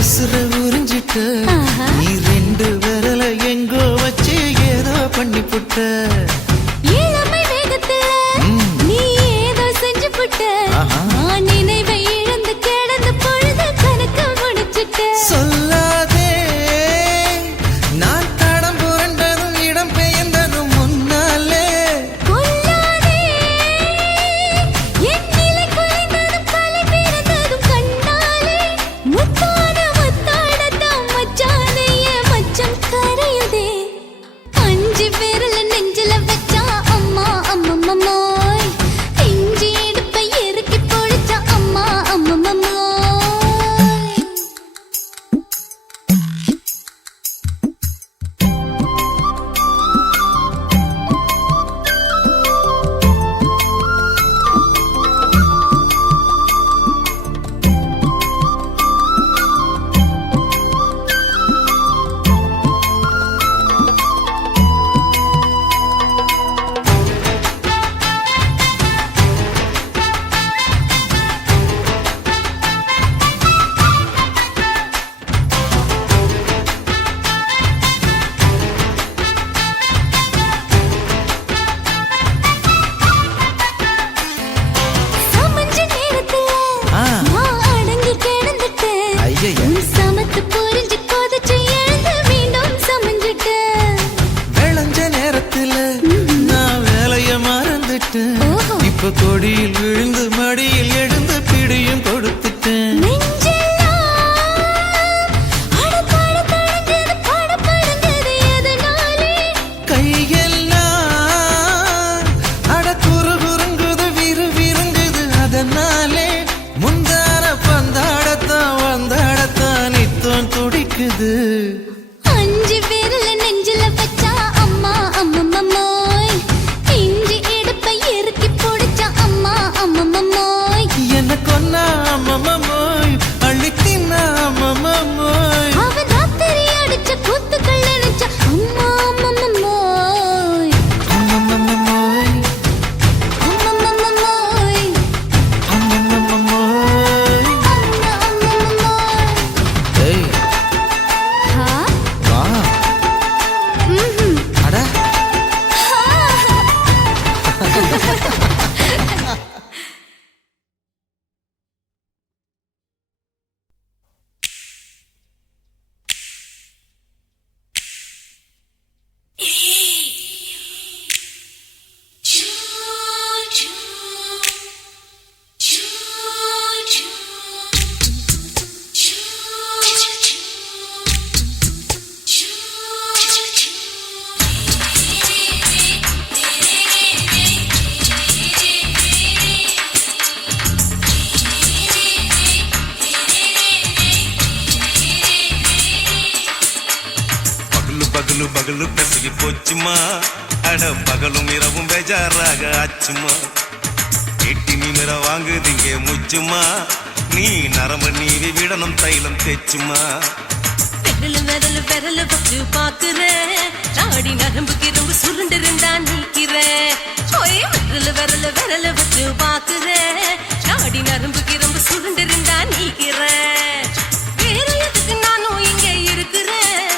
உசுர உறிஞ்சிட்ட நீ ரெண்டு விரல எங்கோ வச்சு ஏதோ பண்ணி புட்ட இளமை வேகத்துல நீ ஏதோ செஞ்சு புட்ட நான் நினைவை இழந்து கிடந்த பொழுது கணக்கு முடிச்சிட்ட சொல்லாதே நான் தடம் புரண்டதும் இடம் பெயர்ந்ததும் முன்னாலே கொல்லாதே என் நிலை குறைந்ததும் கலை பிறந்ததும் கண்ணாலே முத்தான முத்தாடத்தான் மச்சானைய மச்சம் கரையுதே அஞ்சு விரல நெஞ்சில வச்சா அம்மா அம்மம்மாய் இஞ்சி இடுப்பை இறுக்கி பொழிச்சா அம்மா அம்மம்மாய் சமத்து புரிஞ்சு கொதிச்சு எழுந்து மீண்டும் சமைஞ்சிட்டு விளைஞ்ச நேரத்துல நான் வேலைய மறந்துட்டேன் இப்ப கொடியில் விழுந்து மடியில் எழுந்து பிடியும் கொடுத்துட்டேன் கையெல்லாம் அட குறு குறுங்குது விறு விருங்குது அதனாலே முந்தார பந்தாடத்தான் வந்தாடத்தான் நித்தம் துடிக்குது அஞ்சு விரல நெஞ்சில வச்சா அம்மா அம்மம்மாய் இஞ்சி இடுப்பை இறுக்கி பிடிச்சா அம்மா அம்மம்மாய் பகலு பெசகி போச்சுமா அட பகலும் இரவும் பேஜாராக ஆச்சுமா எட்டி நிமிர வாங்குதிங்க முச்சுமா நீ நரம்பு நீவி விடணும் தைலம் தேச்சுமா விரல் விரல் வச்சு பாக்குறேன் நாடி நரம்புக்கு ரொம்ப சுருண்டு இருந்தா நீக்கிறேன் விரல் வச்சு பாக்குறேன் நாடி நரம்புக்கு ரொம்ப சுருண்டு இருந்தா நீக்கிறேன் வேற எதுக்கு நானும் இங்க இருக்கிறேன்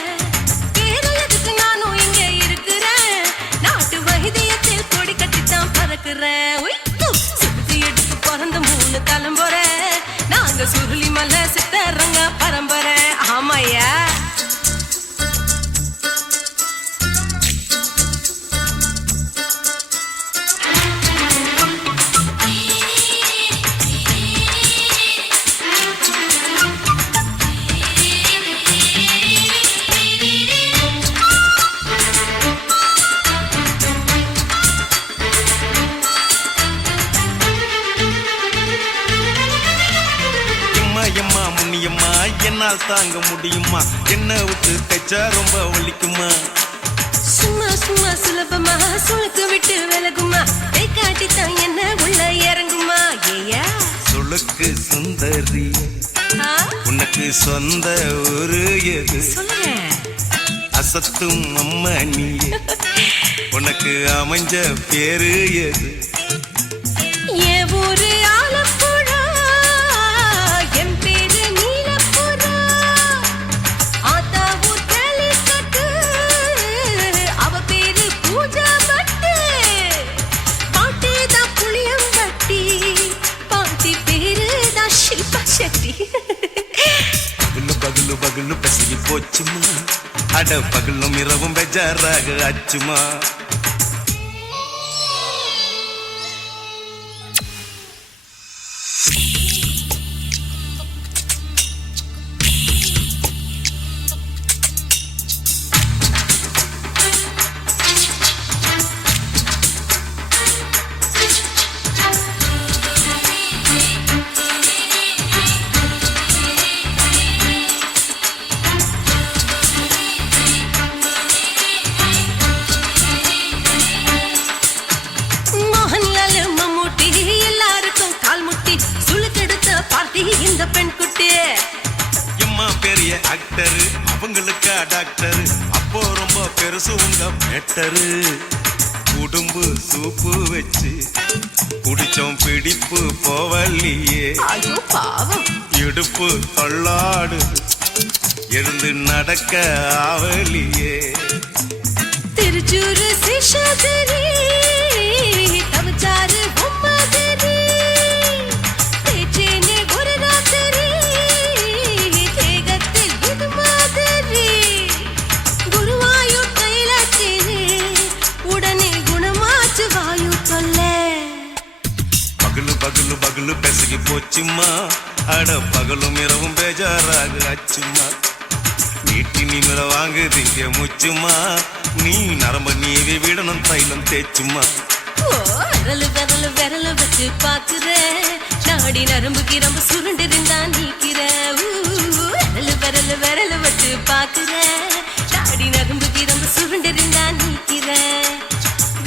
வேற எதுக்கு நானும் இங்க இருக்கிறேன் நாட்டு வைத்தியத்தில் கொடி கட்டித்தான் பறக்கிறேன் சுத்தி எடுத்து பிறந்த 3 தலைமுறை நாங்க சுருளி மலை சித்தரங்க பரம்பரை ஆமாயா என்னால் தாங்க முடியுமா என்ன விட்டு தைச்சா ரொம்ப வலிக்குமா சும்மா சும்மா சுலபமா சுளுக்கு விட்டு விலகுமா கை காட்டித்தான் என்ன உள்ள இறங்குமா ஏயா சுளுக்கு சுந்தரி உனக்கு சொந்த ஒரு எது சொல்றேன் அசத்தும் அம்மா நீ உனக்கு அமைஞ்ச பேரு எது என் ஊரு ஆலப்புழா என் பேரு நீலப்புறா ஆத்தா ஊர் கேலிக்கட்டு அவ பேரு பூஜா பட்டு பாட்டி தான் புளியம்பட்டி பாட்டி பேரு தான் ஷில்பா செட்டி பகலு பகலு பகலு பெசகி போச்சுமா அட பகலும் இரவும் பெஜாராக ஆச்சுமா இந்த பெண் குட்டி எம்மா பெரிய ஆக்டர் அவங்களுக்கா டாக்டர் அப்போ ரொம்ப பெருசு உங்க மேட்டரு உடும்பு சூப்பு வச்சு குடிச்சோம் பிடிப்பு போவல்லையே ஐயோ பாவம் இடுப்பு தள்ளாடு எழுந்து நடக்க ஆவலியே திருச்சூரு சிஷாதிரி தவச்சாரு பொம்மாதிரி தேச்சேனே ஒரு ராத்திரி தேகத்தில் இது மாதிரி குருவாயூர் தைலத்தினே உடனே குணமாச்சு வாயு சொல்ல பகலு பகலு பகலு பெசகி போச்சுமா அட பகலும் இரவும் பேஜாராக ஆச்சுமா நீட்டி நிமிர வாங்குதிங்க முச்சுமா நீ நரம்ப நீவி விடணும் தைலம் தேச்சுமா விரல் வச்சு பாக்குறேன் நாடி நரம்பு கிரம்பு சுருண்டு இருந்தா நீக்கிறேன் விரல் வச்சு பாக்குறேன் நாடி நரம்பு கிரம்பு சுருண்டு இருந்தா நீக்கிறேன்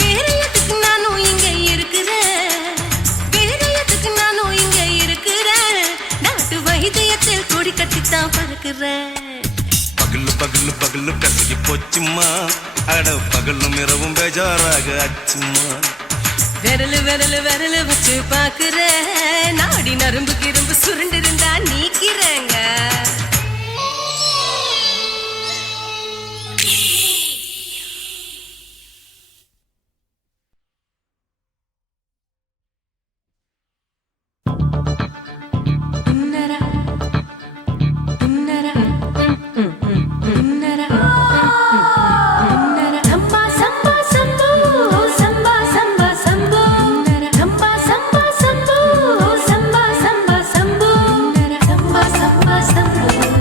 வேற எதுக்கு நானும் இங்க இருக்கிறேன் வேற எதுக்கு நானும் இங்க இருக்கிறேன் நாட்டு வைத்தியத்தில் கொடி கட்டித்தான் பறக்கிறேன் பகலு பகலு பகலு பெசகி போச்சுமா அட பகலும் இரவும் பேஜாராக ஆச்சுமா விரல் வச்சு பாக்குறேன் நாடி நரம்பு கிரம்பு சுருண்டு இருந்தா நீக்கிறேங்க Samba, samba, samba,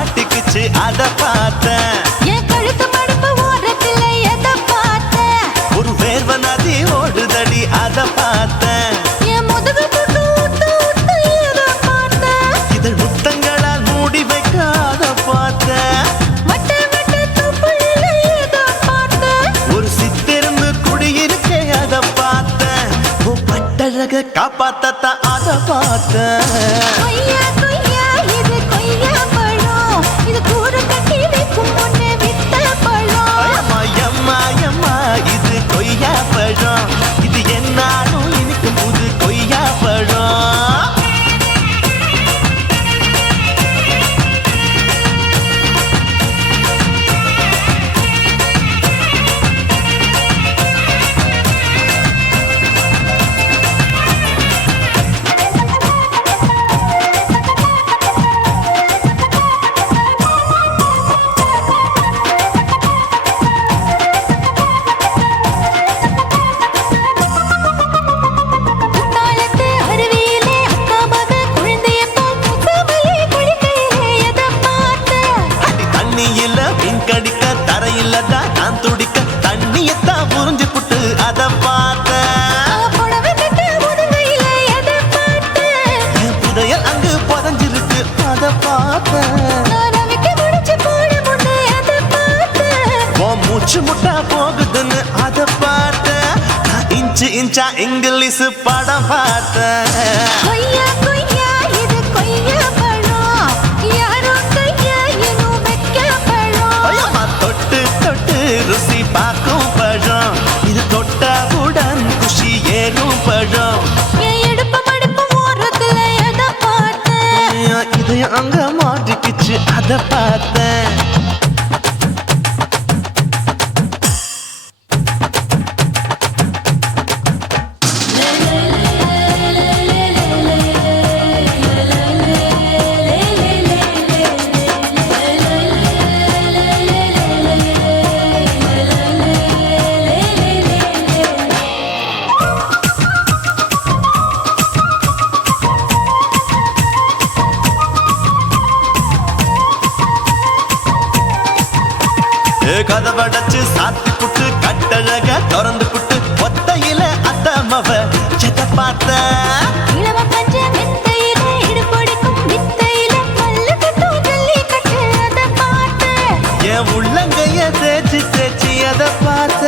மாட்டிக்குச்சு அத பார்த்தேன். என் கழுத்து மடுப்பு ஓரத்துல எதை பார்த்தேன்? ஒரு வேர்வ நதி ஓடுதடி அத பார்த்தேன். என் முதுகு புட்டு ஊத்து ஊத்து எதை பார்த்தேன்? இதழ் முத்தங்களால் மூடி வைக்க அத பார்த்தேன். வட்ட வட்ட தொப்புளில எதை பார்த்தேன்? ஒரு சித்திரந்து குடியிருக்கே அத பார்த்தேன். உன் பட்டழக காப்பாத்தத்தான் அத பார்த்தேன். கொய்யா கொய்யா இது கொய்யா பழம், இது கூறு கட்டி வைக்கும் முன்னே வித்த பழம். அம்மா எம்மா எம்மா இது கொய்யா பழம். இது என்னாலும் இனிக்கும் புது கொய்யா பழம். குத்தாலத்து அருவியிலே அக்கா மக குழந்தைய போல் முகமையே குளிக்கையிலே எதை பார்த்தேன்? அடி தண்ணியில மீன் கடிக்க தரையில்லதான் நான் துடிக்க தண்ணியத்தான் புரிஞ்சு புட்டு அத பார்த்தேன். புடவை கட்ட முதுகையில எதை பார்த்தேன்? என் புதையல் அங்கு புதஞ்சிருக்கு அத பார்த்தேன். நான் ரவிக்கு முடிச்சு போட முன்னே எதை பார்த்தேன்? உன் மூச்சு முட்டா போகுதுன்னு அத பார்த்தேன். நான் இன்ச்சு இன்ச்சா இங்கிலீஷ் படம் பார்த்தேன். கொய்யா கொய்யா இது கொய்யா பழம், யாரோ கையா இன்னும் வைக்க பழம். ஐயம்மா தொட்டு தொட்டு ருசி பார்க்கும் பழம். இது தொட்டவுடன் குஷி ஏறும் பழம். என் இடுப்பு மடுப்பு ஓரத்துல எதை பார்த்தேன்? என் இதயம் அங்க மாட்டிக்கிச்சு அத பார்த்தேன். கதவடைச்சு சாத்தி புட்டு கட்டழக திறந்து புட்டு ஒத்தையில அத்தமவ செத்த பார்த்த. இளவ பஞ்ச மெத்தையில இடுப்பொடிக்கும் வித்தையில மல்லு கட்டும் ஜல்லிக்கட்டு அதை பார்த்தேன். என் உள்ளங்கைய தேய்ச்சி தேய்ச்சி அத பார்த்த.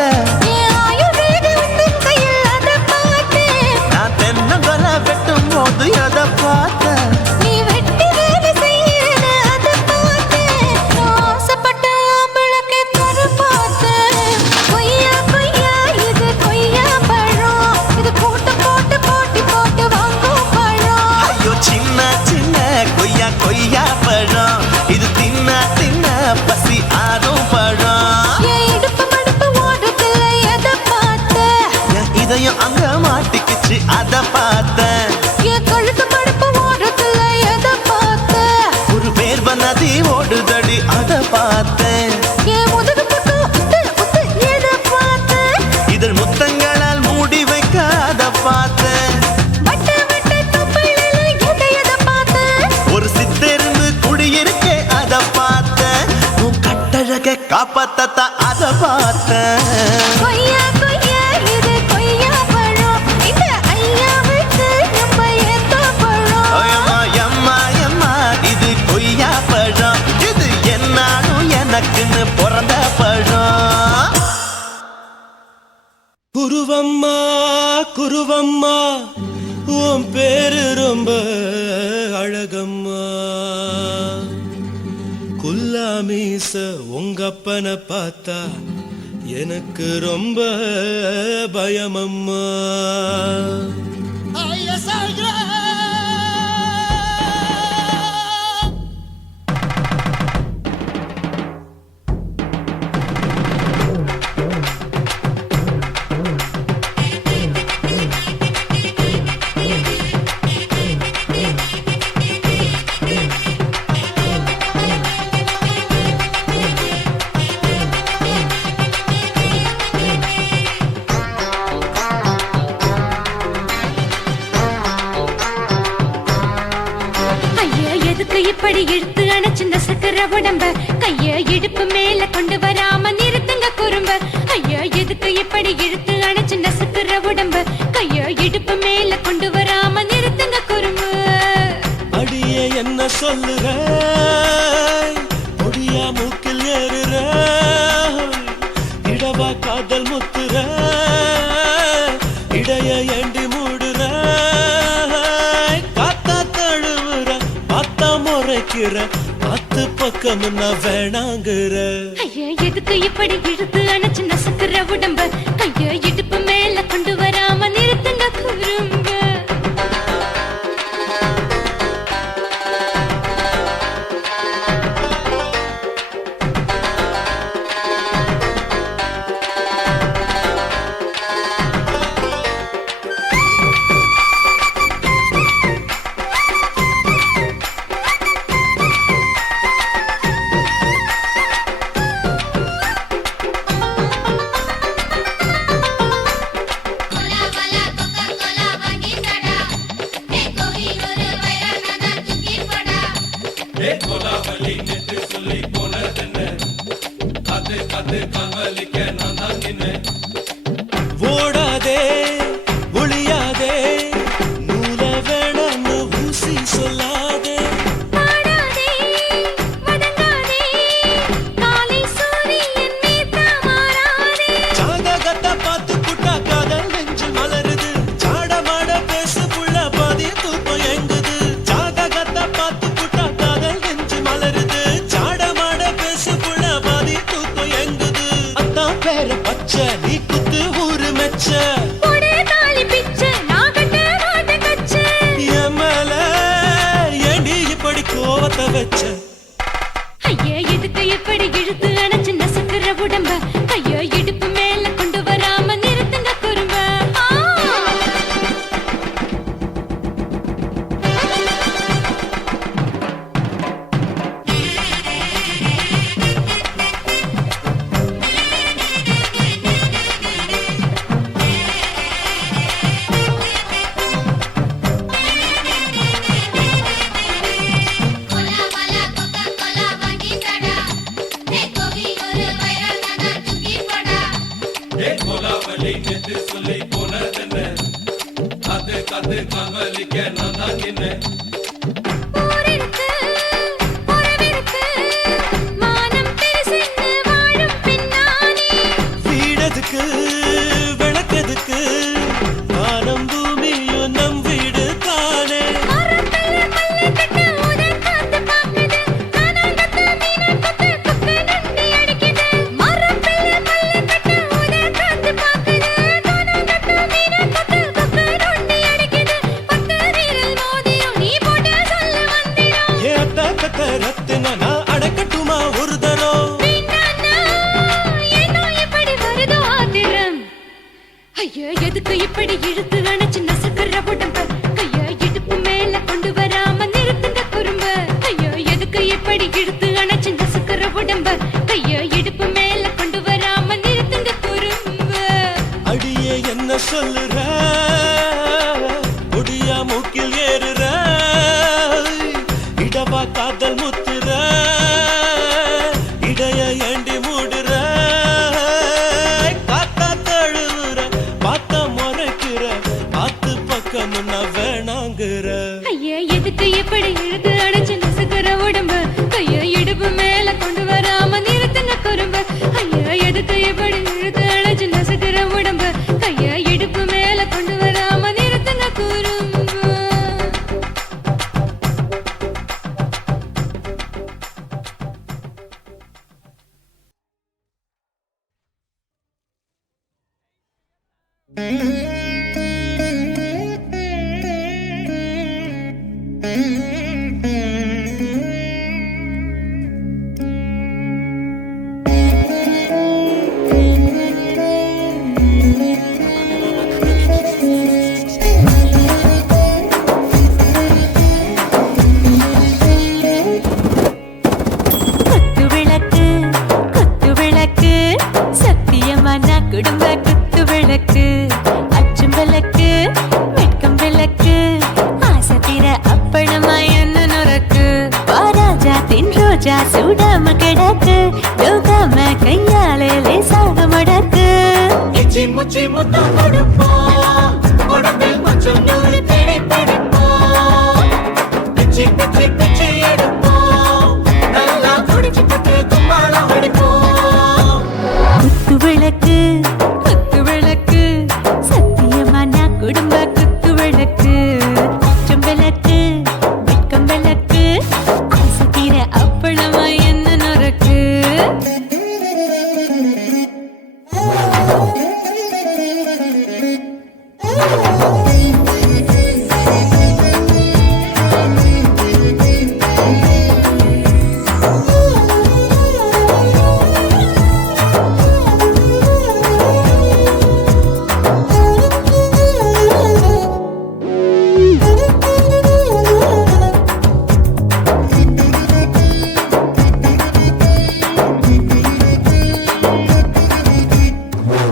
என் ஆயுர்வேத உந்தன் கையில் அதை பார்த்தேன். நான் தென்னங்கொலை வெட்டும் போது அத பார்த்த. நீ வெட்டி வேலை செய்யறத அதை பார்த்தேன். நான் ஆசைப்பட்ட ஆம்பளுக்கு தர பார்த்தேன். கொய்யா கொய்யா இது கொய்யா பழம், இது கூட்டு போட்டு போட்டி போட்டு வாங்கும் பழம். ஐயோ சின்ன சின்ன கொய்யா கொய்யா பழம். இது தின்ன தின்ன பசி ஆறும் பழம். என் இடுப்பு மடுப்பு ஓரத்துல எதை பார்த்தேன்? என் இதயம் அங்க மாட்டிக்கிச்சு அத பார்த்தேன். என் கழுத்து மடுப்பு ஓரத்துல எதை பார்த்தேன்? ஒரு வேர்வ நதி ஓடுதடி அத பார்த்தேன். என் முதுகு புட்டு உத்து உத்து எதை பார்த்தேன்? இதழ் முத்தங்களால் மூடி வைக்க அத பார்த்தேன். வட்ட வட்ட தொப்புளில எதை பார்த்தேன்? ஒரு சித்தெருந்து குடியிருக்கே அத பார்த்தேன். உன் கட்டழக காப்பாத்தத்தான் அத பார்த்தேன். கொய்யா கொய்யா இது கொய்யா பழம், இந்த ஐயாவுக்கு நம்ம ஏத்த பழம். ஐயம்மா எம்மா எம்மா இது கொய்யா பழம். இது என்னாலும் எனக்குன்னு பிறந்த பழம். குருவம்மா குருவம்மா உன் பேரு ரொம்ப அழகம்மா. குல்லாமீச உங்க அப்பனை பார்த்தா எனக்கு ரொம்ப பயமம்மா. இப்படி இழுத்து அணைச்சிந்த சக்கர நசுக்குற உடம்ப கைய இடுப்பு மேல கொண்டு வராம நிறுத்துங்க குறும்ப ஐயா எதுக்கு இப்படி இழுத்து அணைச்சு நசுக்குற உடம்ப கைய இடுப்பு மேல கொண்டு வராம நிறுத்துங்க குறும்பு அடியே என்ன சொல்லுற முடியா மூக்கில் ஏறுற இடவா காதல் முத்துற இடைய ஏண்டி மூடுற காத்தா தழுவுற பார்த்தா முறைக்கிற பத்து பக்கம் நான் வேணாங்குற ஐயா எதுக்கு இப்படி இழுத்து அணைச்சு நசுக்குற உடம்ப கைய இடுப்பு மேல கொண்டு வராம நிறுத்துங்க குறும்ப ஓடாதே ஒளியாதே நூல வேணான்னு ஊசி சொல்லாதே பாடாதே வதங்காதே காலை சூரியன் மீதா மாறாதே ஜாதகத்தை பார்த்து புட்டா காதல் நெஞ்சு மலருது சாட மாட பேசு புள்ள பாதி தூக்கம் எங்குது ஜாதகத்தை பார்த்து புட்டா காதல் நெஞ்சு மலருது சாட மாட பேசு புள்ள பாதி தூக்கம் எங்குது அத்தான் பேர பச்சை நீ குத்து ஊரு மெச்ச போடே தாலி பிச்சை நான் கட்ட மாட்ட கச்சை என் மேல ஏண்டி இப்படி கோவத்தை வச்ச ஐயா எதுக்கு இப்படி இழுத்து அணைச்சு நசுக்குற உடம்ப கையோ இடுப்பு மேல கொண்டு வராம நிறுத்துங்க குறும்ப ஊரிருக்கு உறவிருக்கு மானம் பெருசென்னு வாழும் பின்னானே வீடதுக்கு விளக்கதுக்கு வானம் பூமியும் நம் வீடு தானே மரத்துல மல்லி கட்டு உதர் காத்து பாக்குது கானாங்கத்து மீனை கொத்து குக்கு நண்டி அடிக்குது மரத்துல மல்லி கட்டு உதர் காத்து பாக்குது கானாங்கத்து மீனை கொத்து குக்கு நண்டி அடிக்குது பத்து வீரல் மோதிரம் நீ போட்டு சொல்ல வந்திடும் ஏத்த கத்த ரத்தின நான் அடக்கட்டுமா ஒரு தரம் வேண்டாண்ணா, ஏனோ இப்படி வருதோ ஆத்திரம் ஐயா எதுக்கு இப்படி இழுத்து அணைச்சு நசுக்குற உடம்ப கையா இடுப்பு மேல கொண்டு வராம நிறுத்துங்க குறும்ப ஐயா எதுக்கு இப்படி இழுத்து அணைச்சு நசுக்குற உடம்ப கையா இடுப்பு மேல கொண்டு வராம நிறுத்துங்க குறும்ப அடியே என்ன சொல்லுற முடியா மூக்கில் ஏறுற இடவா காதல் முத்துற இடைய ஏண்டி மூடுற காத்தா தழுவுற பார்த்த முறைக்கிற ஆத்து பக்கம் நான் வேணாங்குற ஐயா எதுக்கு இப்படி இழுத்து அடைச்சு நசுக்குற உடம்பு கையா இடுப்பு மேல கொண்டு வராம நிறுத்துங்க குறும்ப ஐயா எதுக்கு இப்படி இழுத்து அடைச்சு நசுக்குற உடம்பு கையா இடுப்பு மேல கொண்டு வராம நிறுத்துங்க குறும்ப குத்து விளக்கு சத்தியமான குடும்ப குத்து விளக்கு சூடாம கிடக்கு யோகாம கையாலே லேசாக மடக்கு இச்சி முச்சி முத்தம் கொடுப்போம் உடம்பில் மச்சம் நூறு தேடி பிடிப்போம் பிச்சி பிச்சி பிச்சி எடுப்போம் நல்லா குடிச்சு பட்டு கும்மாளம் அடிப்போம் குத்து விளக்கு சத்தியமான குடும்ப குத்து விளக்கு அச்சம் விளக்கு வெட்கம் விளக்கு ஆசைக்கிற அப்பளமா என்ன நொறுக்கு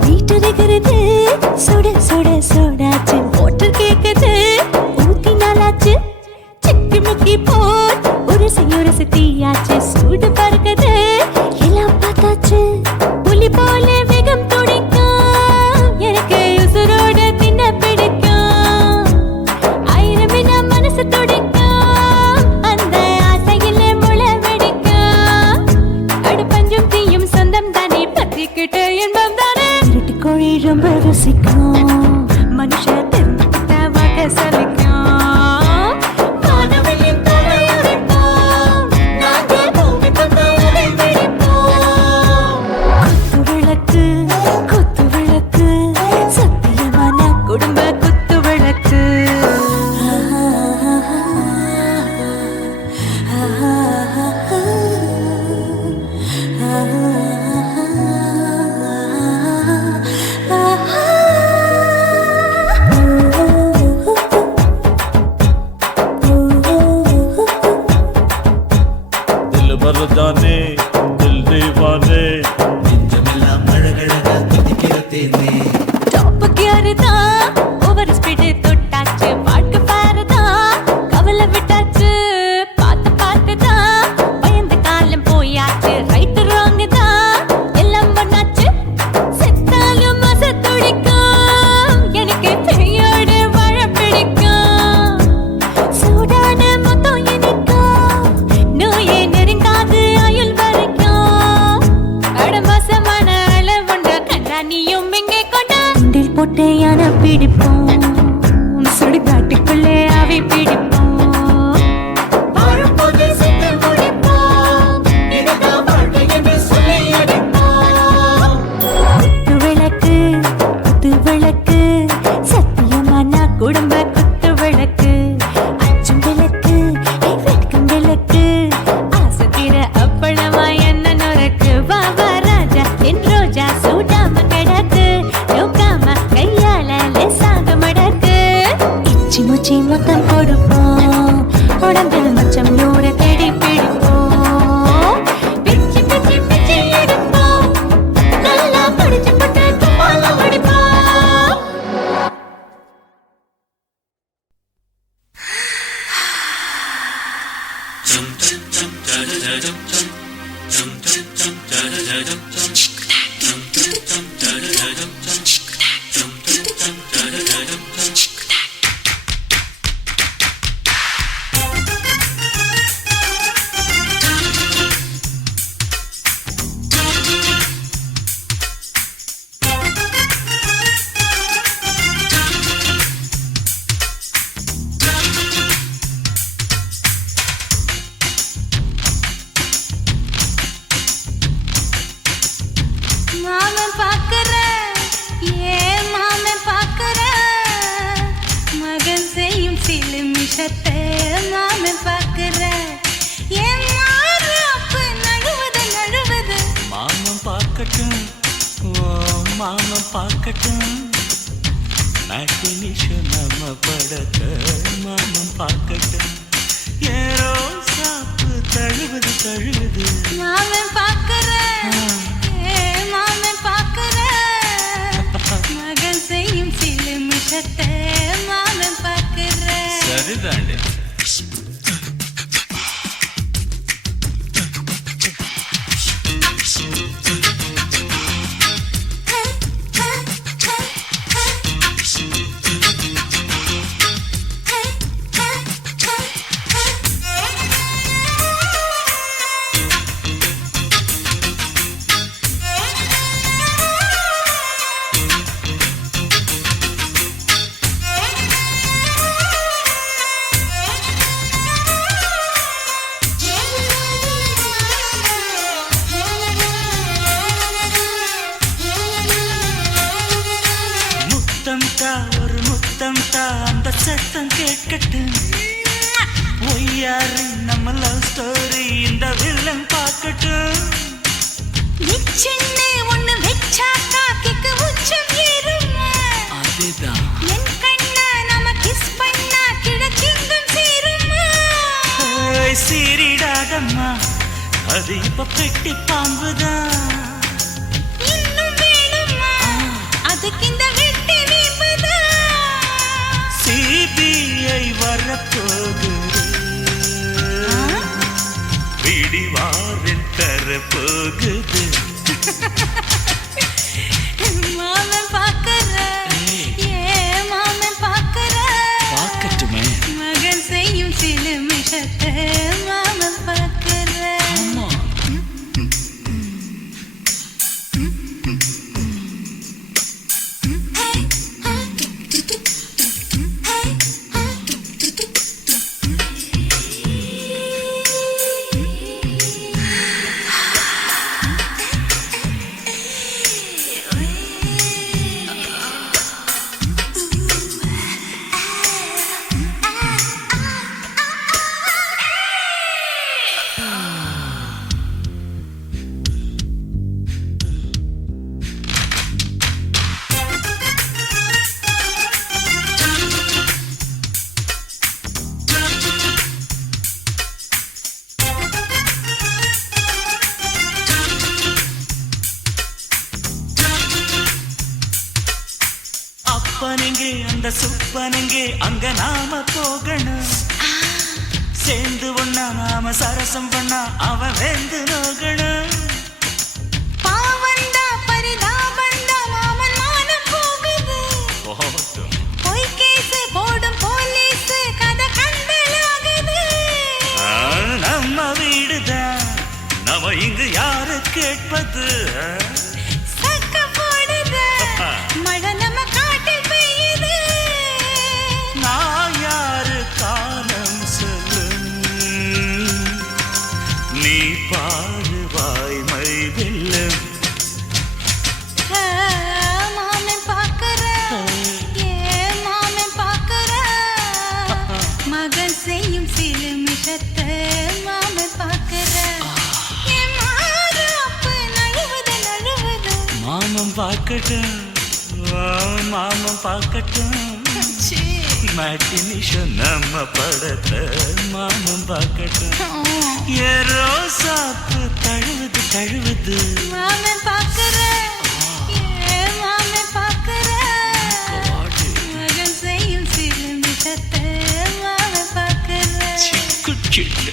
வீட்டருகிறது சுட சுட சூடாச்சு மோட்டர் கேக்குது ஊத்தி நாளாச்சு சிக்கி முக்கி போல் உரசி தீயாச்சு சூடு பறக்குது எல்லாம் பார்த்தாச்சு புலி போல வேகம் துடிக்கும் எனக்கு உசுரோட தின்ன பிடிக்கும் ஆயிரம் வினா மனசு துடிக்கும் அந்த ஆசையில முளை வெடிக்கும் அடு பஞ்சும் தீயும் சொந்தம் தானே பத்திக்கிட்டு என்பம் தானே இருட்டு கோழி ரொம்ப ருசிக்கும் மனுஷ தெரிஞ்சுக்கிட்ட வாக்க சலிக்கும் வானவெளியின் தலையுடைப்போம் நாங்கள் பூமி பந்து அதை வெடிப்போம் குத்து விளக்கு சத்தியமான குடும்ப குத்து விளக்கு दिल भर जाने दिल दीवाने நெஞ்சமெல்லாம் அழகழகா துதிக்கிறதேனே டாப் கியர் தான் ஓவர் ஸ்பீட் தொட்டாச்சு வாழ்க்கை பாரு தான் கவலை விட்டாச்சு பார்த்து தான் பயந்து காலம் போயாச்சு ரைட் ராங் தான் எல்லாம் பண்ணாச்சு செத்தாலும் மச துடிக்கும் எனக்கு பெரியோடு வாழ பிடிக்கும் சூடான மொத்தம் எனக்கும் நோயே நெருங்காது ஆயுள் வரைக்கும் அடமோசமான அளவுண்ட கண்டா நீயும் இங்கே கொண்டா உண்டில் போட்டு யானை பிடிப்போம் சுடுகாட்டுக்குள்ளே அவை பிடிப்போம் வாழும்போது செத்து முடிப்போம் இதுதான் வாழ்க்கை என்று சொல்லி அடிப்போம் குத்து விளக்கு சத்தியமான குடும்ப குத்து விளக்கு அச்சும் விளக்கு வெட்கம் விளக்கு ஆசைக்கிற அப்பளமா என்ன நொறுக்கு வா வா ராஜா என் ரோஜா சூடாம கிடக்கு யோகாம கையால லேசாக மடக்கு இச்சி முச்சி மொத்தம் கொடுப்போம் உடம்பில் மச்சம் நூறு தேடி பிடிப்போம் பிச்சி பிச்சி பிச்சி எடுப்போம் நல்லா படிச்சு பட்டு கும்மாளம் அடிப்போம் மாமன் பாக்குற மாமன் பாக்குற மகன் செய்யும் சிலு மிஷத்தை மாமன் பாக்குற மாறு நழுவது மாமன் பார்க்கட்டும் ஓ மாமன் பார்க்கட்டும் மேட்டினிஷு நம்ம படத்த மாமன் பார்க்கட்டும் ஏரோ சாப்பு தழுவுது மாமன் பாக்குற மாமன் பாக்குற மகன் செய்யும் சிலு மிஷத்தை மாமன் பாக்குற சரிதாண்டே முத்தம் தா ஒரு முத்தம் தா அந்த சத்தம் கேட்கட்டும் ஒய்யாரு நம்ம லவ் ஸ்டோரி இந்த வில்லன் பார்க்கட்டும் நிச்சன்னு ஒண்ணு வெச்சாக்கா கிக்கு உச்சம் ஏறுமா அதுதான் என் கண்ணா நாம கிஸ் பண்ணா கிழக்கிங்கும் சேருமா சீரிடாதம்மா அது இப்ப பெட்டி பாம்புதான் இன்னும் வேணுமா அதுக்கு இந்த வெட்டி வீம்புதான் சிபிஐ வரப்போகுது பிடிவாரில் தரப்போகுது மாமன் பாக்கற ஏ மாமன் பாக்கற பார்க்கட்டுமே மகன் செய்யும் சில மிஷத்தை மாமன் பாக்கற ஆமா அப்பனெங்கே அந்த சுப்பனெங்கே அங்க நாம போகணும் சேர்ந்து ஒண்ணா நாம சரசம் பண்ணா அவன் வெந்து நோகணும் பாவந்தா பரிதாபந்தா மாமன் மானம் போகுது பொய் கேஸ் போடும் போலீஸ் கதை கண்டலாகுது நம்ம வீடுதான் நம்ம இங்கு யாரு கேட்பது சக்க போடுது மழை நம்ம காட்டில் பெய்யுது நான் யாரு காலம் சொல்லும் நீ பாரு வாய்மை வெல்லும் மாமன் பாக்கற ஏ மாமன் பாக்கற மகன் செய்யும் சில மிஷத்தை மாமன் பாக்கற என் மாறாப்பு நழுவுது நழுவுது மாமன் பார்க்கட்டும் மாமன் பார்க்கட்டும் மேட்டினிஷன் நம்ம படத்தை மாமன் பார்க்கட்டும் ஏரோ சாப்பு தழுவுது தழுவுது மாமன் பாக்கற ஏ மாமன் பாக்கற மகன் செய்யும் சில மிஷத்தை மாமன் பாக்கற குச்சிட்டு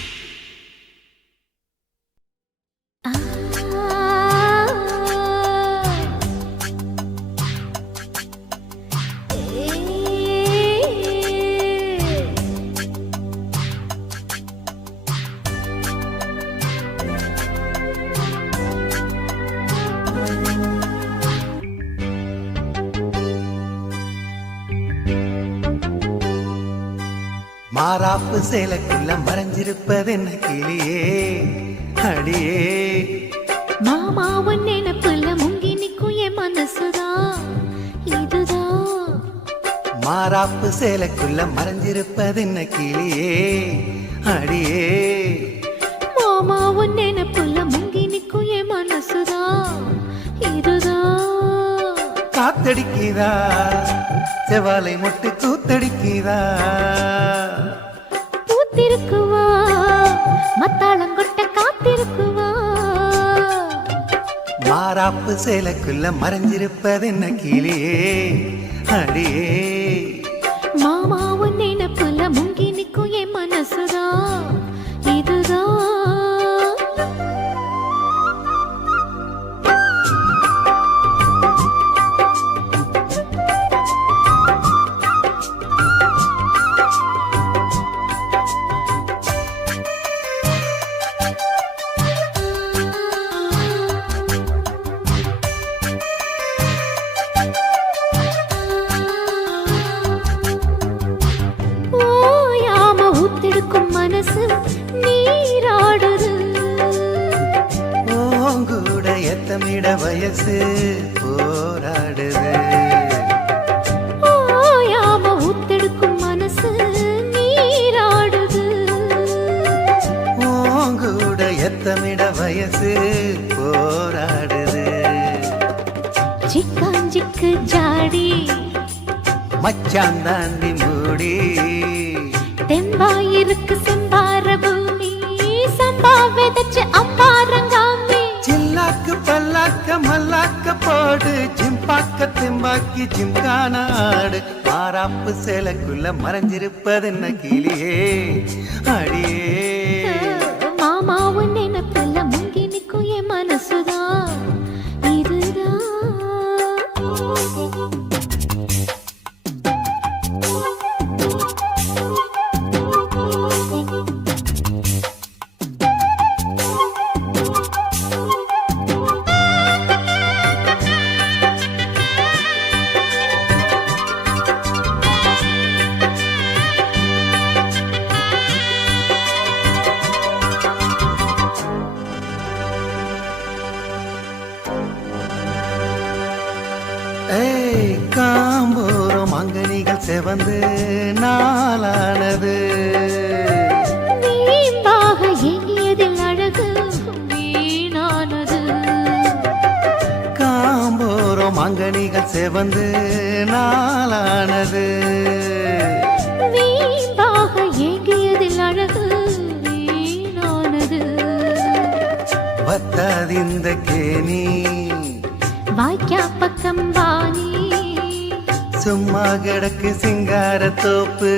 மாறாப்பு சேலைக்குள்ள மறைஞ்சிருப்பது என்ன கிளியே அடியே மாமா உன் நினைப்புல முங்கி நிக்கும் என் மனசுதான் இதுதான் மாறாப்பு சேலைக்குள்ள மறைஞ்சிருப்பது என்ன கிளியே அடியே மாமா உன் நினைப்புல முங்கி நிக்கும் என் மனசுதான் இதுதான் காத்தடிக்குதா செவாலை முட்டு கூத்தடிக்குதா பூத்திருக்குவா மத்தாளங்கொட்ட காத்திருக்குவா மாறாப்பு சேலைக்குள்ள மறைஞ்சிருப்பது என்ன கிளியே அடியே மாமா உன் நினைப்புல முங்கி நிக்கும் என் மனசுதான் இதுதான் மனசு நீராடுது ஓங்கூட எத்தமிட வயசு போராடுது முத்தமிட வயசு போராடுது. சிக்காஞ்சிக்கு ஜாடி மச்சான் தாண்டி மூடி தெம்பாயிருக்கு செம்பார பூமி சம்பா விதைச்சு அம்பாரங்காமி சில்லாக்கு பல்லாக்க மல்லாக்க போடு ஜிம்பாக்க திம்பாக்கி ஜிம்கான ஆடு. மாறாப்பு சேலைக்குள்ள மறைஞ்சிருப்பதென்ன கிளியே அடியே. மாமாவும் நினைப்புல முங்கி நிற்கும் என் மனசுதான் இதுதான். ஏய் காம்போரம் அங்கனிகள் செவந்து நாளானது. வீம்பாக எண்ணியதில் அழகு வீணானது. காம்போரம் அங்கனிகள் செவந்து நாளானது. வீம்பாக எண்ணியதில் அழகு வீணானது. வத்தாதிந்த கேணி வாய்க்கா பக்கம் வாணி சும்மா கிடக்கு சிங்கார தோப்பு.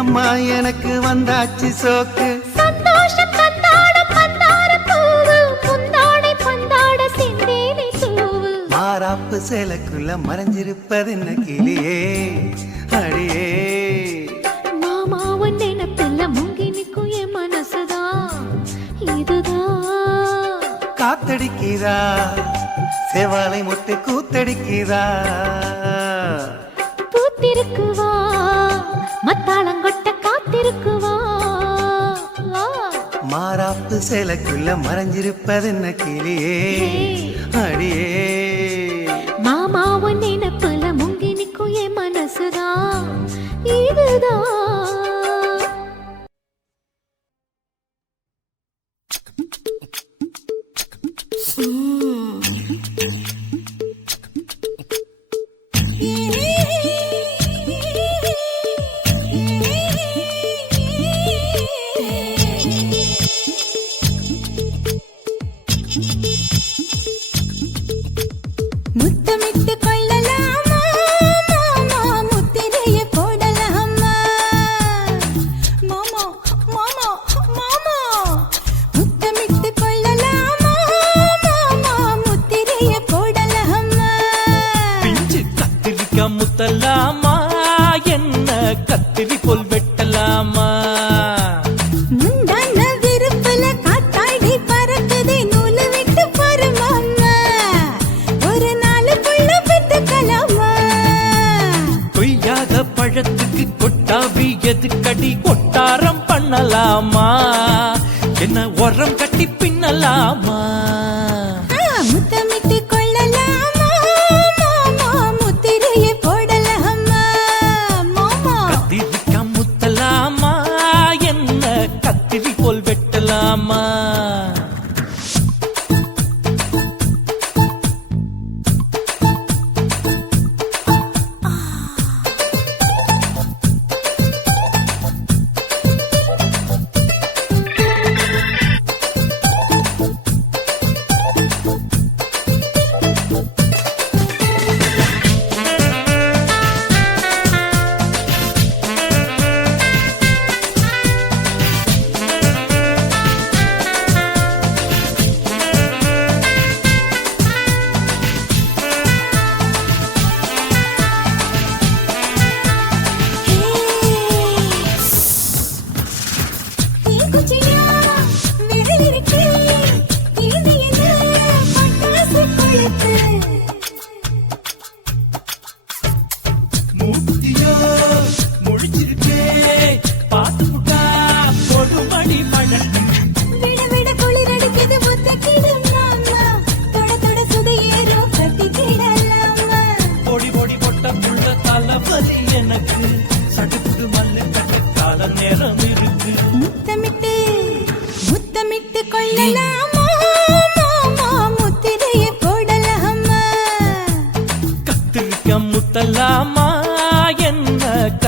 அம்மா எனக்கு வந்தாச்சு சோக்கு. சந்தோஷம் தந்தாட பந்தார பூவு முந்தாடை பந்தாட செந்தேனை தூவு. மாறாப்பு சேலைக்குள்ள மறைஞ்சிருப்பதென்ன கிளியே அடியே. மாமாவும் நினைப்பில்ல முங்கி நிற்கும் என் மனசுதான் இதுதான். காத்தடிக்கிறா செவாலை முட்டு கூத்தடிக்கிறா. பூத்திருக்குவா மத்தாளங்கொட்ட காத்திருக்குவா. மாறாப்பு சேலைக்குள்ள மறைஞ்சிருப்பதென்ன கிளியே அடியே. மாமாவும் நினைப்புல முங்கி நிற்கும் என் மனசுதான் இதுதான். முத்தமிட்டு கொள்ளலாமா மாமா முத்திரைய போடலாமா மாமா மாமா மாமா முத்தமிட்டு கொள்ளலாமா மாமா முத்திரைய போடலாமா. பிஞ்சு கத்திரிக்காய் முத்தலாமா என்ன கத்திரி போல் வெட்டலாமா. முந்தான விருப்புல காத்தாடி பறக்குதே நூலு விட்டு பாரு மாமா ஒரு நாளுக்குள்ள பெத்துக்கலாமா. கொய்யாத பழத்துக்கு கொட்டாவி எதுக்கடி கொட்டாரம் பண்ணலாமா. என்ன உரம் கட்டி பின்னலாமா. முத்தமிட்டு கொள்ளலாமா மாமா முத்திரைய போடலாமா மாமா. கத்திரிக்காய் முத்தலாமா என்ன கத்திரி போல் வெட்டலாமா.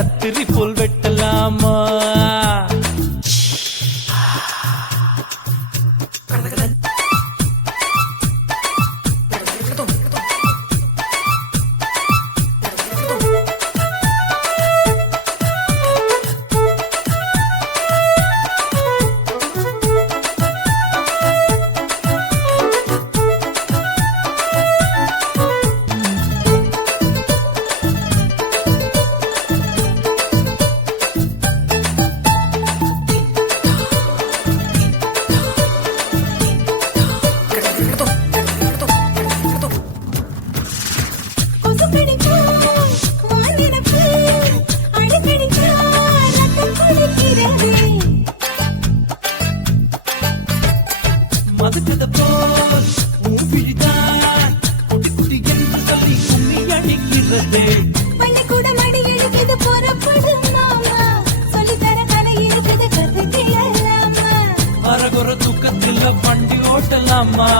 கத்திரி போல் வெட்டலாமா? கொசு கடிச்சா வானிரப்பு அடிக்கடிச்சா ரத்தம் கொதிக்கிறதே. மதுக்கத போல் மூவிழிதான் குட்டி குட்டி என்று சொல்லி கும்மி அடிக்கிறதே. பள்ளிக்கூடம் அடி எடுக்குது புறப்படும் மாமா, சொல்லித்தர கலை இருக்குது கத்துக்கலாமா? அரகுற தூக்கத்தில் வண்டி ஓட்டலாமா?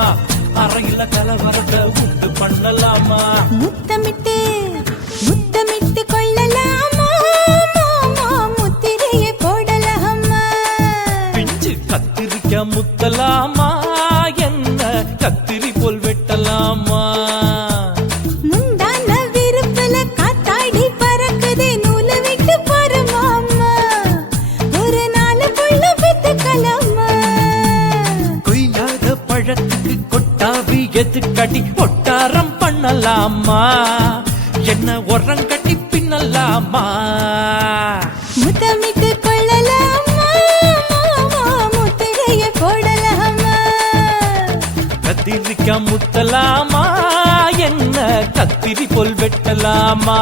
அறையில கலவரத்தை உண்டு பண்ணலாமா? முத்தமிட்டு முத்தமிட்டு கொள்ளலாமா? மாமா முத்திரையை போடலாமா? பிஞ்சு கத்திரிக்க முத்தலாமா? என்ன கத்திரி போல் வெட்டலாமா? முந்தான விருப்பல காத்தாடி பறக்குதே, நூலை விட்டு போற மாமா, ஒரு நாளுக்குள்ள பெத்துக்கலாமா? கொய்யாத பழத்துக்கு கொட்டாவி எதுக்கடி ஒட்டாரம் பண்ணலாமா? என்ன உரங்கட்டி பின்னலாமா? முத்தமிட்டு கொள்ளலாமா? மாமா முத்திரையை போடலாமா? கத்திரிக்க முத்தலாமா? என்ன கத்திரி போல் வெட்டலாமா?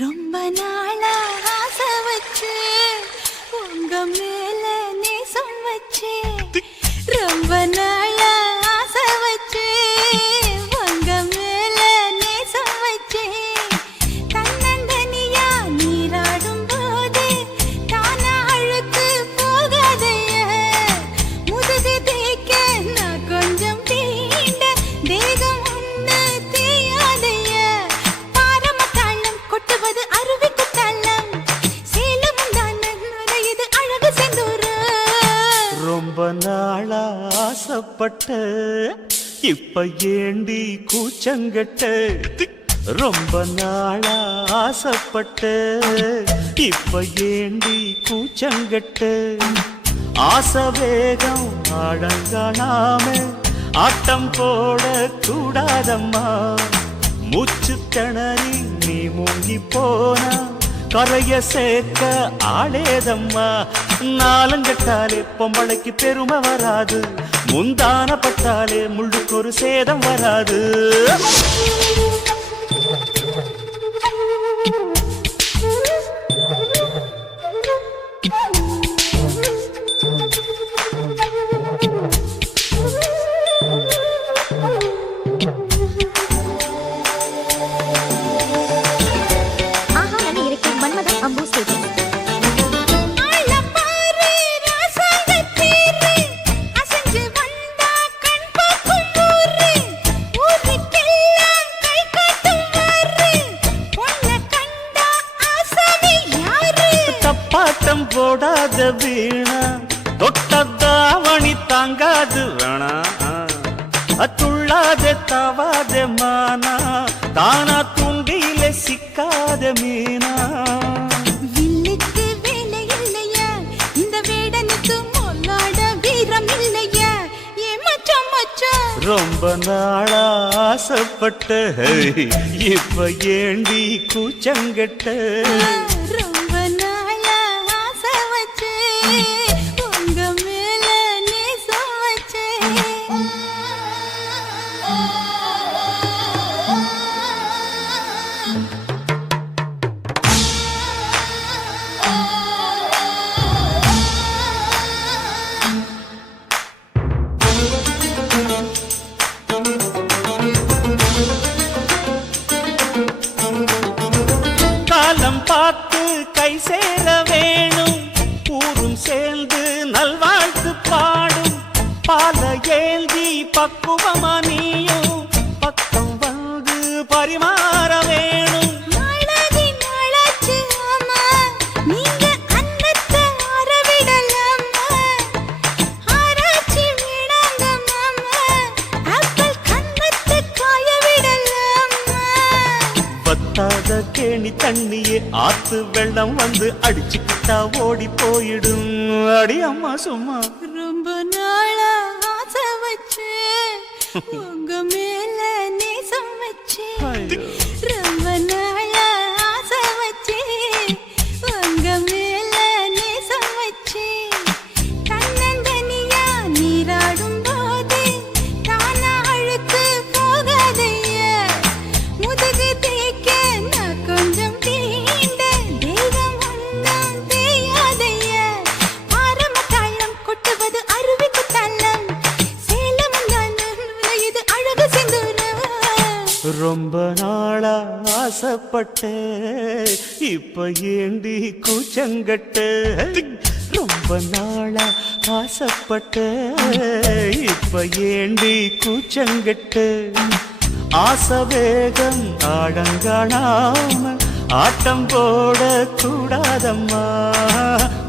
ரொம்ப நாளா ஆசை வச்சு உங்க மேல நேசம் வச்சு ரொம்ப நாளா ஆசை வச்சு உங்க மேல நேசம் வச்சு தன்னந்தனியா நீராடும் போது தானா அழுக்கு போகாதைய முதுகு தேய்க்க நான் கொஞ்சம் தீண்ட தேகம் ஒண்ணு தேயாதைய பாரமத்தாளம் கொட்டுவது அருவி குத்தாளம் சேலமும் தானே நுரையுது அழகு செந்தூரு ரொம்ப நாளா ஆசைப்பட்ட இப்ப ஏண்டி கூச்சங்கட்ட ரொம்ப நாளா ஆசைப்பட்ட இப்ப ஏண்டி கூச்சங்கட்ட ஆசை வேகம் அடங்கானாம ஆட்டம் போட கூடாதம்மா மூச்சு திணறி நீ மூங்கி போனா கரைய சேர்க்க ஆளேதம்மா நாலங்கட்டாலே பொம்பளைக்கு பெருமை வராது முந்தான பட்டாலே முள்ளுக்கு ஒரு சேதம் வராது ஆஹா நடி இருக்கு மன்மதன் அம்பு ஸ்டேஜ் ஆள பாரு ராசாங்கத்தீரு அசஞ்சு வந்தா கண் பாக்கும் ஊரு ஊருக்கெல்லாம் கை காட்டும் மாறு பொண்ண கண்டா ஆசாமி யாரு தப்பாட்டம் போடாத வீணா தொட்டதாவணி தாங்காது வேணா துள்ளாத தவாத மானா தானா துண்டியில சிக்காத மீனா வில்லுக்கு வேலை இல்லையா இந்த வேடனுக்கு மொல்லாட வீரம் இல்லையா ஏ மச்சான் மச்சான் ரொம்ப நாளா ஆசைப்பட்ட இப்ப ஏண்டி கூச்சங்கட்ட ரொம்ப நாளா ஆசை வச்சு உங்க மேல நேசம் வச்சு காலம் பார்த்து கை சேர வேணும் ஊரும் சேர்ந்து நல்வாழ்த்து பாடும் பால ஏந்தி பக்குவமா நீயும் பக்கம் வந்து பரிமாற வேணும் நாளாகி நாளாச்சு ஆமா நீங்க அன்னத்தை ஆரவிடலாமா ஆராய்ச்சி விடாங்க மாமா ஆப்பிள் கன்னத்தை காய விடலாமா வத்தாத கேணி தண்ணியே ஆத்து வெள்ளம் வந்து அடிச்சுக்கிட்டா ஓடி போயிடும் அடி அம்மா சும்மா ரொம்ப நாளா ஆசை வச்சு உங்க மேல நேசம் வச்சு ஐயோ. ரொம்ப நாளா ஆசை வச்சு உங்க மேல நேசம் வச்சு தன்னந்தனியா நீராடும் போது தானா அழுக்கு போகாதைய முதுகு தேய்க்க நான் கொஞ்சம் தீண்ட தேகம் ஒன்றும் தேயாதைய பாரமத்தாளம் கொட்டுவது அருவிக்கு தள்ளம் சேலமும் தானே நுரையுது அழகு செந்தூரு ரொம்ப நாளா ஆசைப்பட்ட இப்ப ஏண்டி கூச்சங்கட்ட ரொம்ப நாளா ஆசைப்பட்ட இப்ப ஏண்டி கூச்சங்கட்ட ஆசை வேகம் ஆடங்கானாம ஆட்டம் போட கூடாதம்மா